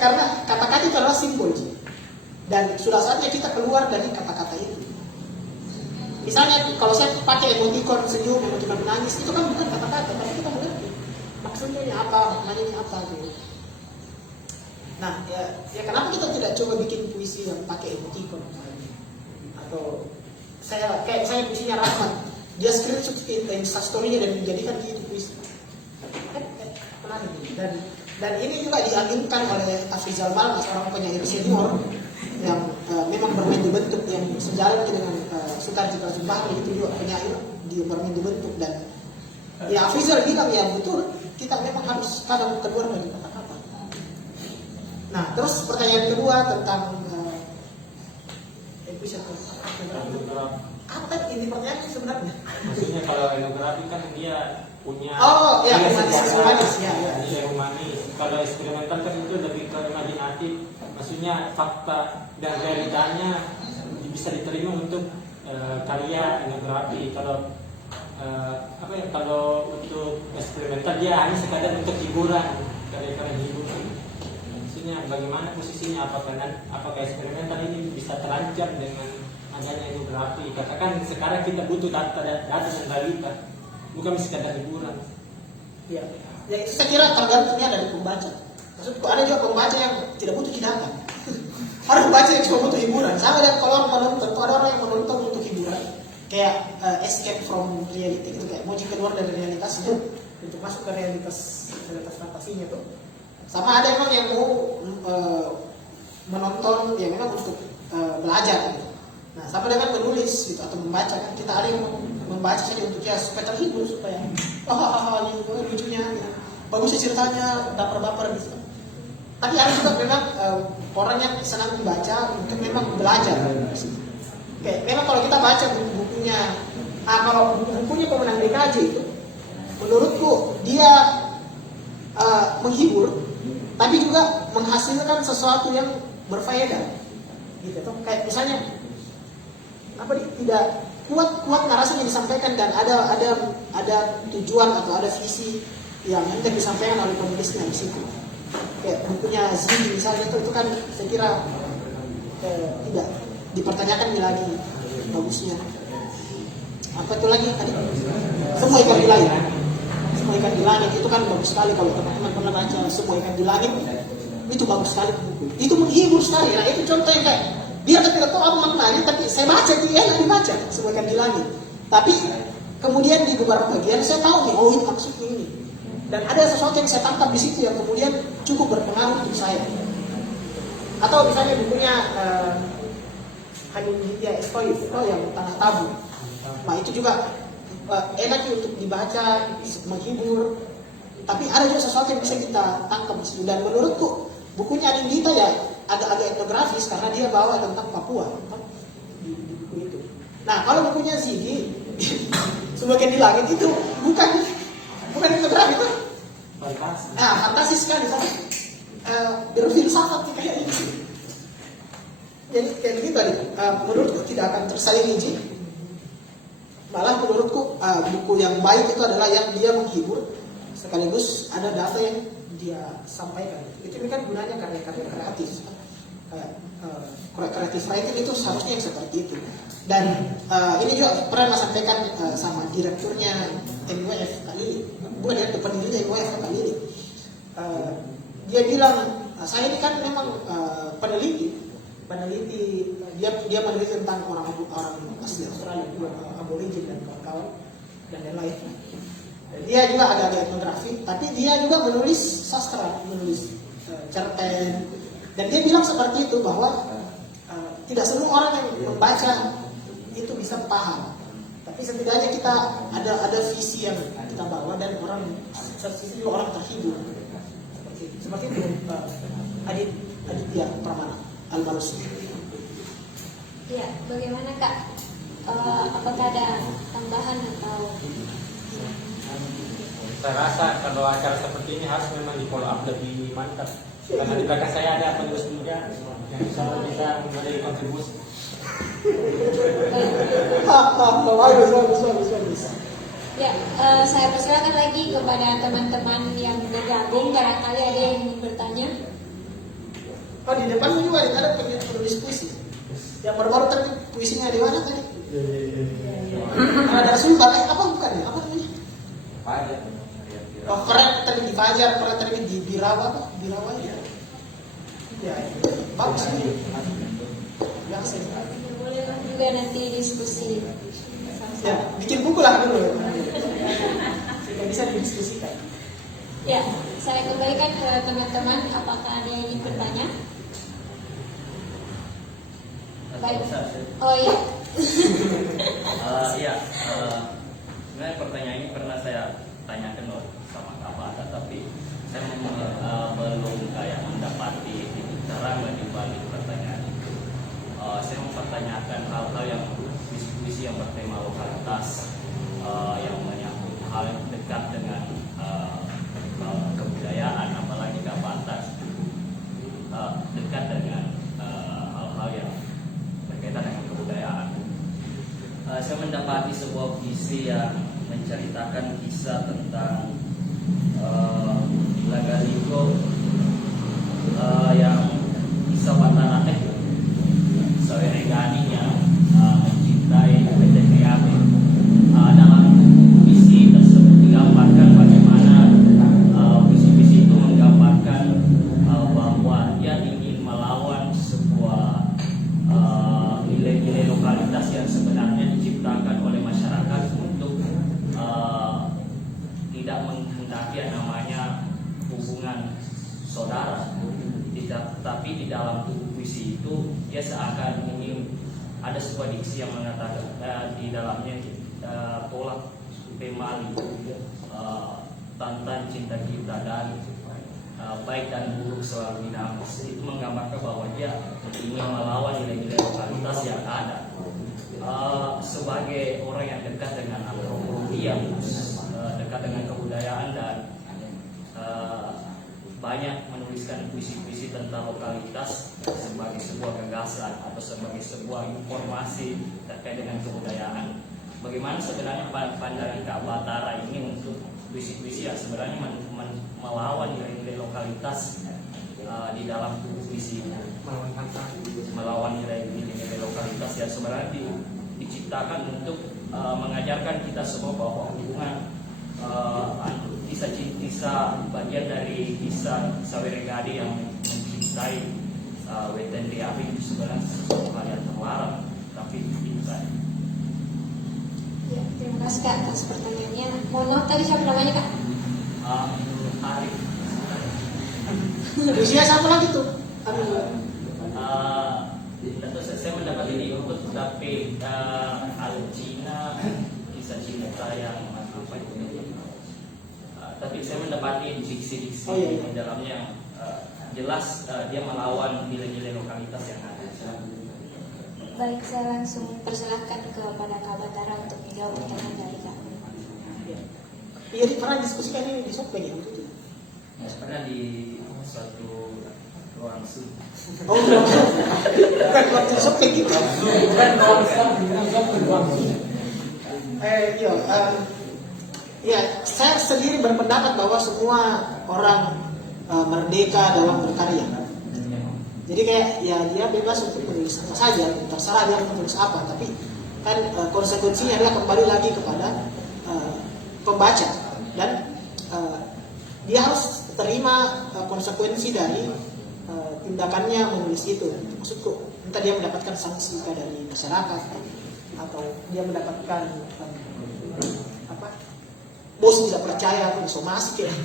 karena kata-kata itu adalah simbol dan sudah saatnya kita keluar dari kata-kata itu. Misalnya kalau saya pakai emoticon senyum, emoticon menangis, itu kan bukan kata-kata, tapi kita mengerti maksudnya ini apa, maknanya ini apa gitu. Nah, ya kenapa kita tidak coba bikin puisi yang pakai emoticon atau saya puisinya Rahmat, dia screenshot instastory-nya dan menjadikan itu puisi. Dan ini juga diaminkan oleh Afrizal Malmas, seorang penyair senior yang memang bermain di bentuk yang sejalan dengan Sukarji Bahri, itu juga penyair dia bermain di bentuk dan ya Afrizal bilang ya betul, kita memang harus kadang keluar dari kata-kata. Nah, terus pertanyaan kedua tentang apa ini pertanyaannya sebenarnya? Maksudnya kalau etnografi kan dia punya humanis. Nilai humanis. Kalau eksperimental kan itu lebih ke imajinatif. Maksudnya fakta dan realitanya bisa diterima untuk karya etnografi. Kalau untuk eksperimental dia hanya sekadar untuk hiburan, karya-karya hiburan. Maksudnya bagaimana posisinya, apakah eksperimental ini bisa terancam dengan adanya etnografi? Katakan sekarang kita butuh data dan realita, bukan sekadar hiburan. Ya itu saya kira tergantungnya dari pembaca. Maksudku ada juga pembaca yang tidak butuh data. Ada pembaca yang cuma butuh hiburan. Sama dengan kalau orang menonton, ada orang yang menonton untuk hiburan, kayak escape from reality gitu, kayak mau keluar dari realitas itu untuk masuk ke realitas fantasinya tuh. Sama ada memang yang mau menonton yang memang untuk belajar gitu. Nah, sama dengan menulis gitu atau membaca kan, kita ada yang membaca saja untuk ya supaya terhibur, supaya lucunya gitu. Bagusnya ceritanya, baper-baper gitu. Tapi ada juga memang orang yang senang membaca untuk memang belajar. Oke, memang kalau kita baca buku-bukunya, kalau bukunya Pemenang DKJ itu, menurutku dia menghibur, tapi juga menghasilkan sesuatu yang berfaedah. Gitu, kayak misalnya tidak kuat narasinya disampaikan dan ada tujuan atau ada visi yang hendak disampaikan oleh penulisnya di situ. Kayak bukunya Zee misalnya itu kan saya kira tidak dipertanyakan lagi bagusnya. Apa itu lagi tadi? Semua ikan di langit. Semua ikan di langit itu kan bagus sekali, kalau teman-teman pernah baca Semua Ikan di Langit itu bagus sekali buku. Itu menghibur sekali. Nah itu contoh yang kayak biar kita tidak tahu apa maknanya, tapi saya baca itu enak dibaca Semua Ikan di Langit. Tapi kemudian di beberapa bagian saya tahu nih, oh ini maksudnya ini. Dan ada sesuatu yang saya tangkap di situ yang kemudian cukup berpengaruh untuk saya. Atau misalnya bukunya Hanun Hidayah Estoy itu yang Tanah Tabu. Nah itu juga enak untuk dibaca, menghibur. Tapi ada juga sesuatu yang bisa kita tangkap di situ. Dan menurutku bukunya Anindita ya agak etnografis karena dia bawa tentang Papua di buku itu. Nah kalau bukunya Ziggy Semua Ikan di Langit itu bukan etnografi itu. Fantasi sekali kan. Berfilsafat kayak ini. Jadi kayak begitu tadi. Menurutku tidak akan tersaingi. Malah menurutku buku yang baik itu adalah yang dia menghibur sekaligus ada data yang dia sampaikan. Itu kan gunanya karya-karya kreatif. Kreatif writing itu seharusnya yang seperti itu. Dan ini juga pernah saya sampaikan sama direkturnya NWF kali ini, bukan direktur pendirinya NWF kali ini. Dia bilang saya ini kan memang peneliti dia meneliti tentang orang asli Australia, aborigin dan kawan-kawan. dan lain-lain. Dia juga ada etnografi, tapi dia juga menulis sastra, menulis cerpen, dan dia bilang seperti itu bahwa tidak semua orang yang membaca itu bisa paham, tapi setidaknya kita ada visi yang kita bawa dan orang terhibur. Seperti itu Aditya Pramana Al-Malusi. Ya, bagaimana Kak? Apakah ada tambahan atau? Saya rasa kalau acara seperti ini harus memang di follow up lebih mantap. Karena di belakang saya ada penulis muda yang bisa memberi kontribusi. Bagus. Ya, saya persilakan lagi kepada teman-teman yang bergabung, barangkali ada yang ingin bertanya. Oh, di depan juga ada penulis puisi. Yang baru-baru tadi puisinya di mana tadi? Ada Sumbar, apa bukan ya? Apa namanya? Fajar. Oh, keren tadi di Fajar, keren tadi di Birawa apa? Birawa ya. Ya, bagus ini. Biasa. Boleh juga nanti diskusi. Ya, bikin buku lah dulu. Sehingga bisa didiskusikan. Ya, saya kembalikan ke teman-teman. Apakah ada yang ingin bertanya? Baik. Oh iya. Iya, sebenarnya pertanyaan ini pernah saya tanyakan loh sama Kak Bata, tapi saya belum kayak mendapati titik terang di balik pertanyaan itu. Saya mempertanyakan hal-hal yang visi yang bertema lokalitas, yang menyangkut hal yang dekat dengan kebudayaan, apalagi Kak Bata dekat dengan hal-hal yang berkaitan dengan kebudayaan. Saya mendapati sebuah visi yang menceritakan kisah tentang Lagaliko, yang kisah Batarate, Saweregani yang mencintai PTPAB. Dalam visi tersebut digambarkan bagaimana visi-visi itu menggambarkan bahwa dia ingin melawan sebuah nilai-nilai lokalitas yang sebenarnya diciptakan oleh masyarakat untuk tidak menghendaki yang namanya hubungan saudara. Tapi di dalam tubuh puisi itu dia seakan ingin ada sebuah diksi yang mengatakan di dalamnya tolak pemali, tantan cinta kita, dan baik dan buruk selalu dinamis. Itu menggambarkan bahwa dia ingin melawan nilai-nilai lokalitas yang ada. Sebagai orang yang dekat dengan antropologi, yang dekat dengan kebudayaan, dan banyak menuliskan puisi-puisi tentang lokalitas sebagai sebuah gagasan atau sebagai sebuah informasi terkait dengan kebudayaan. Bagaimana sebenarnya pandangan Kak Batara ini untuk puisi-puisi yang sebenarnya melawan nilai-nilai lokalitas di dalam tubuh puisi, melawan nilai-nilai lokalitas yang sebenarnya diciptakan untuk mengajarkan kita semua bahwa hubungan kisah bagian dari kisah Saweregadi yang mencintai Weten Riabi itu sebenarnya sesuatu hal yang terlarang, tapi itu saja. Ya, terima kasih Kak atas pertanyaannya. Mohon maaf tadi siapa namanya Kak? Arif. Usia satu lagi tuh. Saya mendapat ini input, tapi Alcina kisah cinta yang apa itu? Tapi saya mendapati diksi-diksi di dalamnya jelas dia melawan nilai-nilai lokalitas yang ada. Baik, saya langsung persilahkan kepada Kak Batara untuk menjawab pertanyaan dari Kak. Iya, pernah diskusikan ini di Sopeng ya? Pernah di suatu ruang Zoom. Oh, bukan waktu di Sopeng gitu. Bukan ruang Ya, saya sendiri berpendapat bahwa semua orang merdeka dalam berkarya. Jadi kayak ya dia bebas untuk menulis apa saja, terserah dia mau menulis apa, tapi kan konsekuensinya adalah kembali lagi kepada pembaca, dan dia harus terima konsekuensi dari tindakannya menulis itu. Maksudku, entah dia mendapatkan sanksi dari masyarakat atau dia mendapatkan bos tidak percaya atau somasi kayak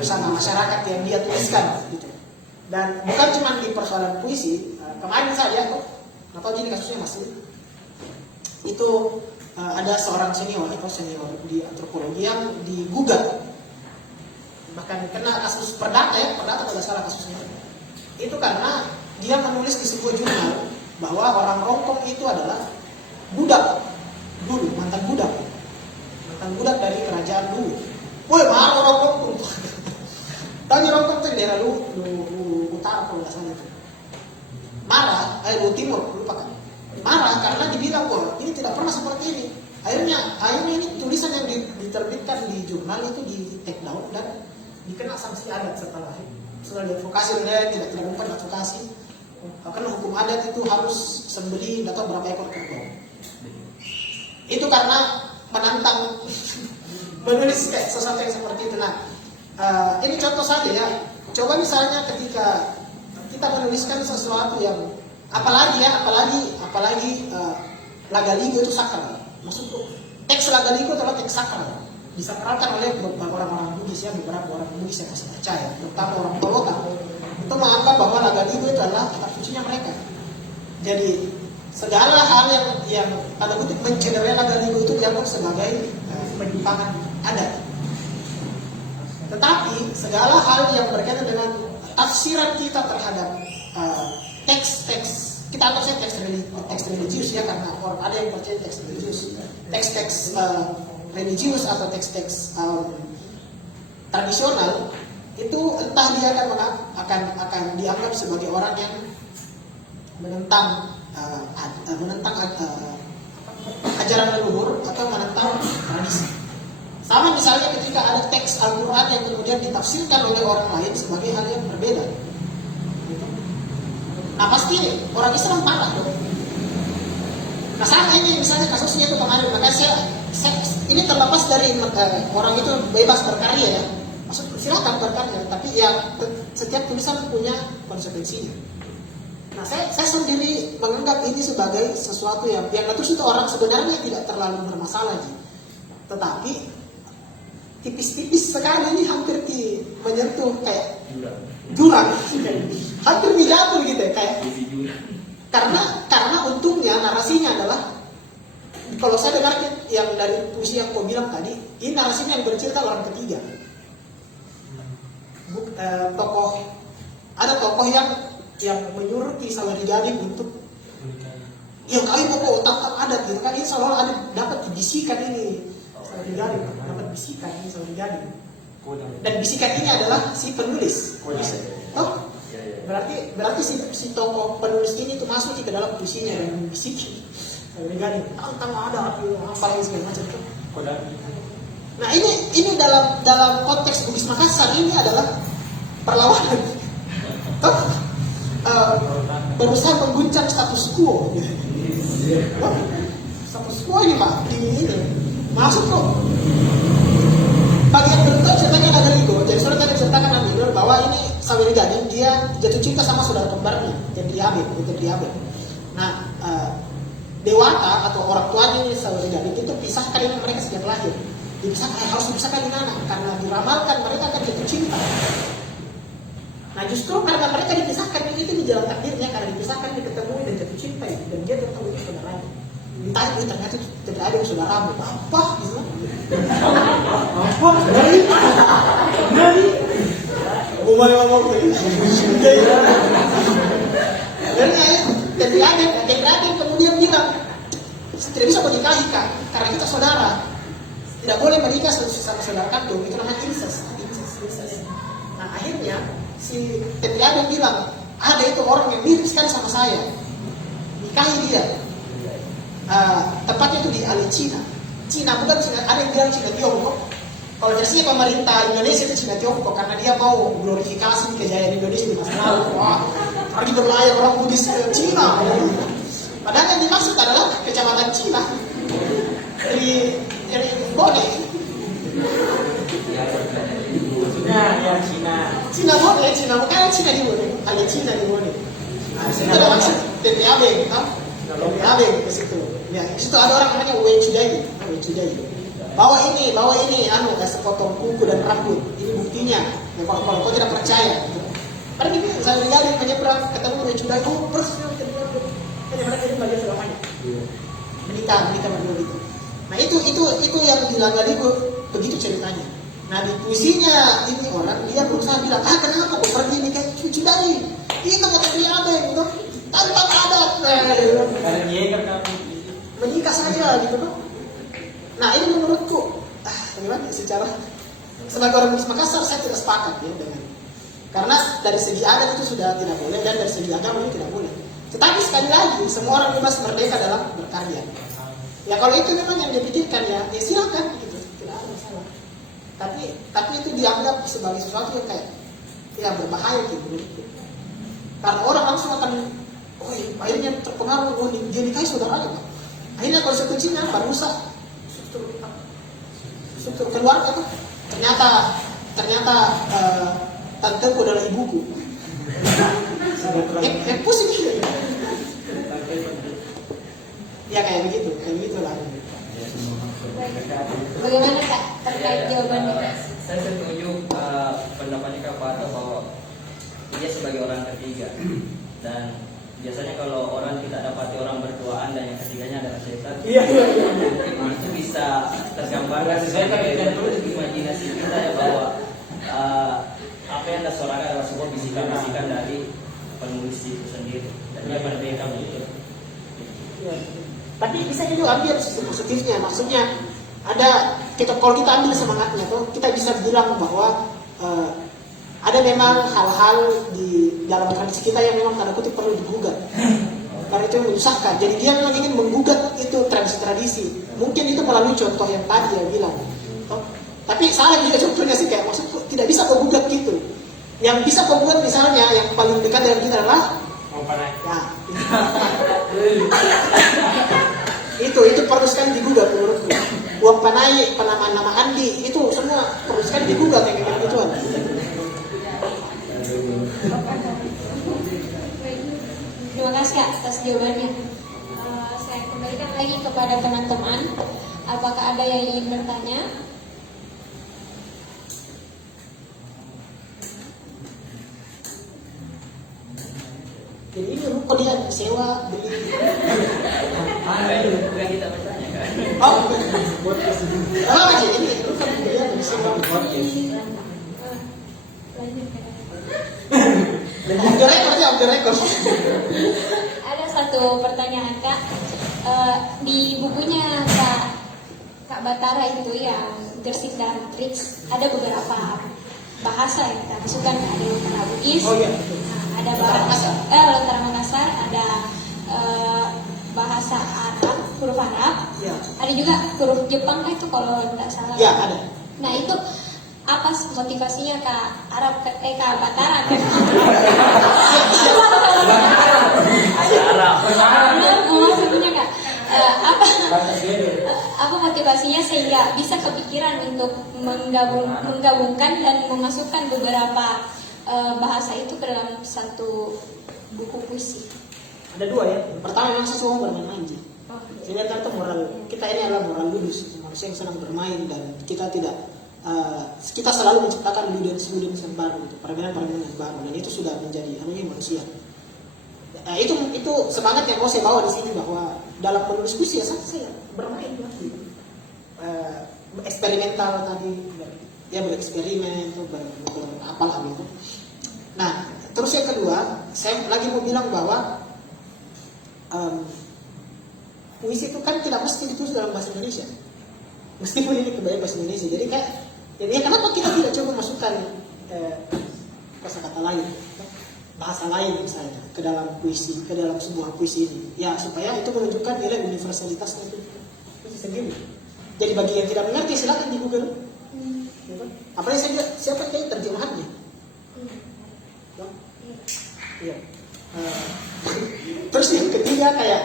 sama masyarakat yang dia tuliskan gitu. Dan bukan cuma di persoalan puisi, kemarin saja kok, atau jadi kasusnya masih itu ada seorang senior di antropologi yang digugat, bahkan kena kasus perdata kalau tidak salah kasusnya. Itu karena dia menulis di sebuah jurnal bahwa orang Rongkong itu adalah budak dulu, mantan budak dari kerajaan dulu. Woi, marah orang Rongkong. Tahu Rongkong itu di daerah lu utara kalau nggak salah itu. Marah, lu timur, lupa kan? Marah karena dibilang bahwa ini tidak pernah seperti ini. Akhirnya ini tulisan yang diterbitkan di jurnal itu di take down dan dikena sanksi adat setelah diadvokasi oleh tidak bukan advokasi. Karena hukum adat itu harus sembelih atau berapa ekor kerbau. Itu karena menantang menulis kayak sesuatu yang seperti itu. Nah, ini contoh saja ya. Coba misalnya ketika kita menuliskan sesuatu yang apalagi Lagaligo itu sakral. Maksudku teks Lagaligo adalah teks sakral. Disakralkan oleh beberapa orang Bugis ya, beberapa orang Bugis yang masih percaya, terutama orang Tolota. Itu menganggap bahwa Lagaligo itu adalah kitab sucinya mereka. Jadi segala hal yang pada kutip mencederai Lagaligo itu dianggap sebagai penyimpangan adat. Tetapi segala hal yang berkaitan dengan tafsiran kita terhadap teks-teks, kita anggap saja teks religius ya, karena ada yang percaya teks religius, teks-teks religius atau teks-teks tradisional itu entah dia akan dianggap sebagai orang yang menentang ajaran leluhur atau menentang tradisi. Sama misalnya ketika ada teks Al-Quran yang kemudian ditafsirkan oleh orang lain sebagai hal yang berbeda. Nah pasti orang Islam marah dong. Nah sama ini misalnya kasusnya itu kemarin, maka saya ini terlepas dari orang itu bebas berkarya ya. Maksud silakan berkarya, tapi ya setiap tulisan punya konsekuensinya. Nah saya sendiri menganggap ini sebagai sesuatu yang terus itu orang sebenarnya tidak terlalu bermasalah gitu. Tetapi tipis-tipis sekali ini hampir menyentuh kayak jurang, hampir dijatuh gitu ya, kayak karena untungnya narasinya adalah kalau saya dengar yang dari puisi yang kau bilang tadi, ini narasinya yang bercerita orang ketiga. Ada tokoh yang menyuruh Salari Gading untuk kali pokok tangkap adat gitu kan, ini seolah ada dapat dibisikan ini Salari Gading, dapat bisikan ini Salari Gading. Dan bisikan ini adalah si penulis. Berarti si tokoh penulis ini itu masuk ke dalam puisinya dan membisiki Salari Gading tentang ada apa lagi segala macam itu. Nah ini dalam konteks Bugis Makassar ini adalah perlawanan. Berusaha mengguncang status quo. Status quo ini Pak, ini masuk kok. Bagian berikutnya ceritanya Lagaligo. Jadi saudara tadi ceritakan Aminur bahwa ini Salari Gading dia jatuh cinta sama saudara kembarnya, Tendriabe. Nah, dewata atau orang tuanya ini Salari Gading itu pisahkan dengan mereka sejak lahir. Harus dipisahkan dengan anak karena diramalkan mereka akan jatuh cinta. Nah justru karena mereka dipisahkan itu di jalan takdirnya, karena dipisahkan diketemui dan jatuh cinta dan dia tahu itu saudaranya. Entah itu ternyata tidak ada yang saudaramu apa gitu. Apa dari ngomong dan ada kemudian bilang tidak bisa menikahi kan karena kita saudara, tidak boleh menikah sama saudara kandung, itu namanya incest. Nah akhirnya si Tendriabe bilang ada itu orang yang mirip sekali sama saya, nikahi dia. Tempatnya itu di Alicina, Cina bukan Cina, ada yang bilang Cina Tiongkok. Kalau versinya pemerintah Indonesia itu Cina Tiongkok karena dia mau glorifikasi kejayaan Indonesia di masa lalu. Wah, pergi berlayar orang Bugis ke Cina. Padahal yang dimaksud adalah kecamatan Cina dari Bone. Cina Bone, bukan Cina di Bone, ada Cina di Bone. Nah, itu ada maksud Tendriabe, Tendriabe ke situ. Ya, di situ ada orang namanya Wen Chudai. mencurigai. Bawa ini, sepotong kuku dan rambut. Ini buktinya. Ya, kalau kau tidak percaya. Padahal ini saya lihat menyeberang ketemu mencurigai. Oh, persis. Jadi mereka itu belajar selamanya. Menikah berdua gitu. Nah itu yang bilang tadi begitu ceritanya. Nah di puisinya ini orang dia berusaha bilang, kenapa kok pergi nikah mencurigai? Itu mau terjadi apa gitu? Tanpa adat. Karena dia kan Menikah saja gitu loh. Nah ini menurutku gimana secara sebagai orang Bugis Makassar saya tidak sepakat ya dengan, karena dari segi adat itu sudah tidak boleh dan dari segi agama itu tidak boleh. Tetapi sekali lagi semua orang bebas merdeka dalam berkarya. Ya kalau itu memang yang dipikirkan ya silakan gitu, tidak ada masalah. Tapi itu dianggap sebagai sesuatu yang kayak ya berbahaya gitu menurutku. Karena orang langsung akan akhirnya terpengaruh dia nikahi saudaranya. Akhirnya kalau kecilnya baru rusak struktur keluarga tuh. Ternyata tanteku adalah ibuku. Pusing gitu. Ya kayak begitulah. Bagaimana Kak terkait jawabannya? Saya setuju pendapatnya Kak Pato bahwa dia sebagai orang ketiga, dan biasanya kalau orang tidak dapati orang berduaan dan yang ketiganya adalah setan, itu bisa tergambarkan sebagai imajinasi kita ya bahwa apa yang Anda suarakan adalah sebuah bisikan-bisikan dari penulis itu sendiri, dan dia merdeka begitu. Ya. Tapi bisa juga ambil sisi positifnya, maksudnya kalau kita ambil semangatnya tuh kita bisa bilang bahwa ada memang hal-hal di dalam tradisi kita yang memang tanda kutip perlu digugat karena itu menyusahkan. Jadi dia memang ingin menggugat itu tradisi-tradisi. Mungkin itu melalui contoh yang tadi dia bilang. Tapi salah juga contohnya sih, kayak maksudku tidak bisa kau gugat gitu. Yang bisa kau gugat misalnya yang paling dekat dengan kita adalah itu perlu sekali digugat menurutku. Uang panai, penamaan nama Andi, itu semua perlu sekali digugat yang kayak gituan. Terima kasih Kak atas jawabannya. Saya kembalikan lagi kepada teman-teman. Apakah ada yang ingin bertanya? Jadi ini rupa dia sewa beli. Bukan kita bertanya kan? Aja ini rupa dia beli sewa podcast. Off the record. Ada satu pertanyaan Kak. Di bukunya Kak Batara itu yang Gersik dan Trix ada beberapa bahasa yang kita masukkan, ada Lontara Bugis, ada bahasa Lontara Makassar, ada bahasa Arab, huruf Arab, ada juga huruf Jepang itu kalau tidak salah. Ya ada. Nah itu apa motivasinya Kak Kak Batara? Maksudnya Kak, apa motivasinya sehingga bisa kepikiran untuk menggabungkan dan memasukkan beberapa bahasa itu ke dalam satu buku puisi? Ada dua ya. Pertama memang sesuatu bermain anjing. Sehingga itu moral kita ini adalah moral ludus, manusia yang senang bermain dan kita tidak kita selalu menciptakan ludens yang baru, gitu, permainan yang baru, dan itu sudah menjadi manusia. Itu semangat yang mau saya bawa di sini, bahwa dalam menulis puisi ya saya bermain gitu. Eksperimental tadi, ya bereksperimen, apalah gitu. Nah, terus yang kedua, saya lagi mau bilang bahwa puisi itu kan tidak mesti ditulis dalam bahasa Indonesia. Meskipun ini kebanyakan bahasa Indonesia, jadi kenapa kita tidak coba masukkan kosakata lain, bahasa lain misalnya ke dalam puisi, ke dalam sebuah puisi ini, ya supaya itu menunjukkan nilai universalitasnya itu sendiri. Jadi bagi yang tidak mengerti silakan di Google. Apalagi saya siapa yang terjemahannya? Iya. Terus yang ketiga kayak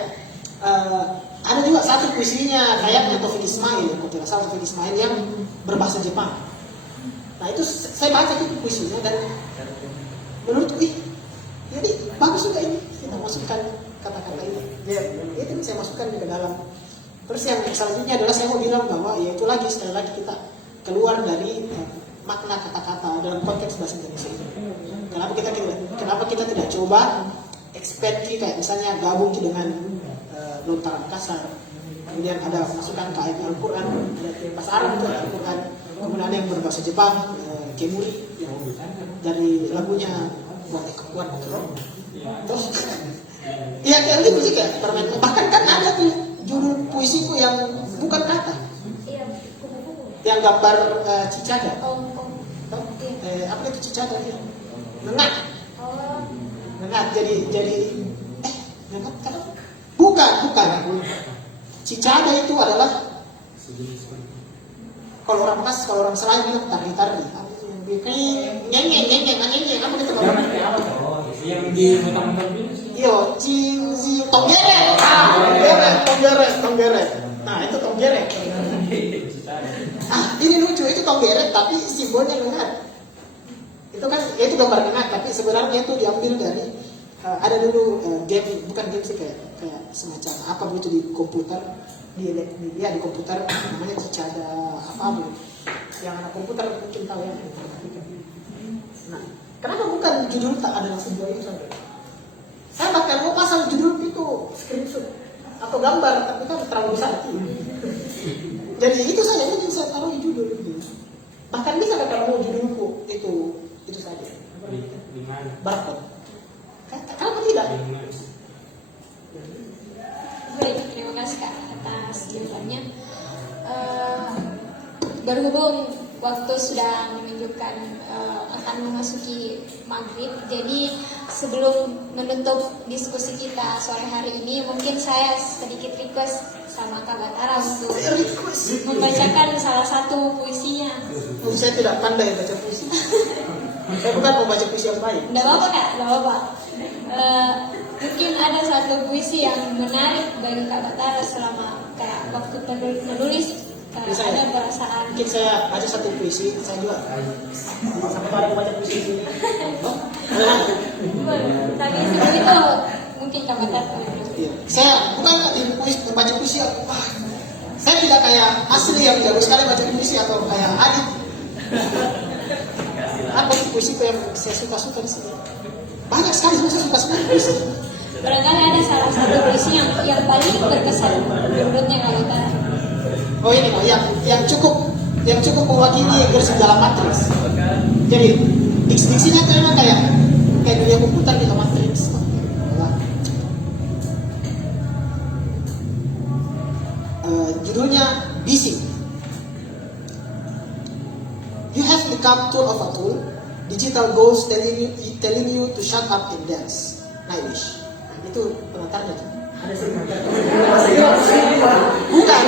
ada juga satu puisinya kayaknya Taufik Ismail, Taufik Ismail yang berbahasa Jepang. Nah itu saya baca itu puisinya dan menurutku jadi bagus juga ini kita masukkan kata-kata ini. Ya, itu saya masukkan ke dalam Terus yang selanjutnya adalah saya mau bilang bahwa ya itu lagi sekali lagi kita keluar dari makna kata-kata dalam konteks bahasa Indonesia ini. Kenapa kita tidak coba expand kayak misalnya gabung dengan lontaran kasar, kemudian ada masukan ke ayat Al-Quran, bahasa Arab itu ada Al-Quran, kemudian ada yang berbahasa Jepang, Kemuri, dari lagunya Kuat Rock. Iya kayak gitu sih kayak permain. Bahkan kan ada tuh judul puisiku yang bukan kata, Iya, kupu-kupu. yang gambar cicada. Oh. Apa itu cicada itu? Nengat. Oh. Nengat jadi nengat kan? Bukan. Cicada itu adalah kalau orang Selain bilang tari-tari. Ngeng, apa gitu? Yang di muter-muter ini sih. Yo, tonggeret. Tonggeret. Nah, itu tonggeret. Ini lucu, itu tonggeret tapi simbolnya nengat. Itu kan itu gambar nengat tapi sebenarnya itu diambil dari ada dulu game, bukan game sih kayak semacam apa begitu di komputer di komputer namanya cicada apa bu, yang anak komputer mungkin tahu ya. Nah, kenapa bukan judul tak ada langsung dua itu sampai? Saya bahkan mau pasang judul itu screenshot atau gambar, tapi kan terlalu besar. Jadi itu saja mungkin saya taruh di judul gitu. Bahkan bisa kalau mau judulku itu saja. Di mana? Barcode. Kenapa tidak? Baik, terima kasih Kak atas jawabannya. Berhubung waktu sudah menunjukkan akan memasuki maghrib, jadi sebelum menutup diskusi kita sore hari ini, mungkin saya sedikit request sama Kak Batara untuk membacakan salah satu puisinya. Saya tidak pandai baca puisi. Saya bukan mau baca puisi yang baik. Nggak apa-apa Kak, nggak apa-apa. Mungkin ada satu puisi yang menarik bagi Kak Batara selama kayak waktu menulis. Ada perasaan. Mungkin saya baca satu puisi, saya juga sampai pada baca puisi ini. Tapi sebelum itu mungkin Kak Batara. Iya. Saya bukan membaca puisi. Saya tidak kayak asli yang jago sekali baca puisi atau kayak Adit. Apa sih puisi yang saya suka di sini? Banyak sekali saya suka puisi. Barangkali ada salah satu puisi yang paling berkesan menurutnya Kak Batara. Oh ini yang cukup mewakili garis dalam matriks. Jadi diksinya itu memang kayak dunia komputer gitu, matriks. Judulnya Bising. You have become tool of a tool. Digital ghost telling you to shut up and dance. Nightwish. Itu pengantarnya. Ada sih bukan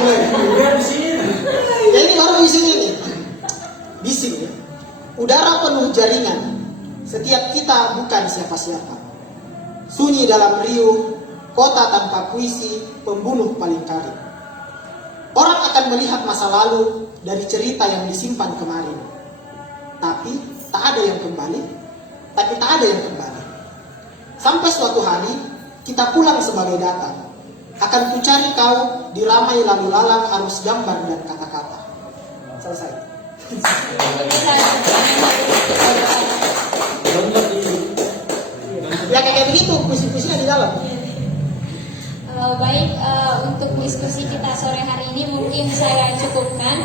ya ini baru isinya ini. Bising ya. Udara penuh jaringan. Setiap kita bukan siapa-siapa. Sunyi dalam riuh, kota tanpa puisi, pembunuh paling kali. Orang akan melihat masa lalu dari cerita yang disimpan kemarin. Tapi tak ada yang kembali. Sampai suatu hari kita pulang sebagai data. Akan kucari kau di ramai lalu lalang arus gambar dan kata-kata. Selesai. Ya kayak begitu puisi-puisinya di dalam. Baik, untuk diskusi kita sore hari ini mungkin saya cukupkan.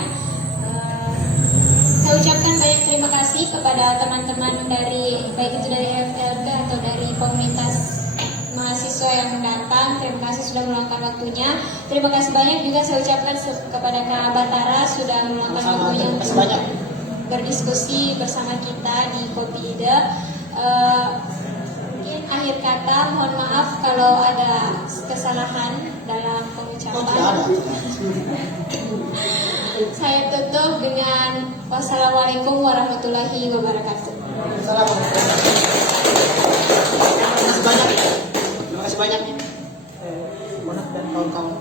Saya ucapkan banyak terima kasih kepada teman-teman dari baik itu dari FLK atau dari komunitas mahasiswa yang datang. Terima kasih sudah meluangkan waktunya. Terima kasih banyak juga saya ucapkan kepada Kak Batara sudah meluangkan waktunya untuk berdiskusi bersama kita di Kopi Ide. Mungkin akhir kata mohon maaf kalau ada kesalahan dalam pengucapan. Saya tutup dengan wassalamualaikum warahmatullahi wabarakatuh. Terima kasih banyak. Monak dan kawan-kawan.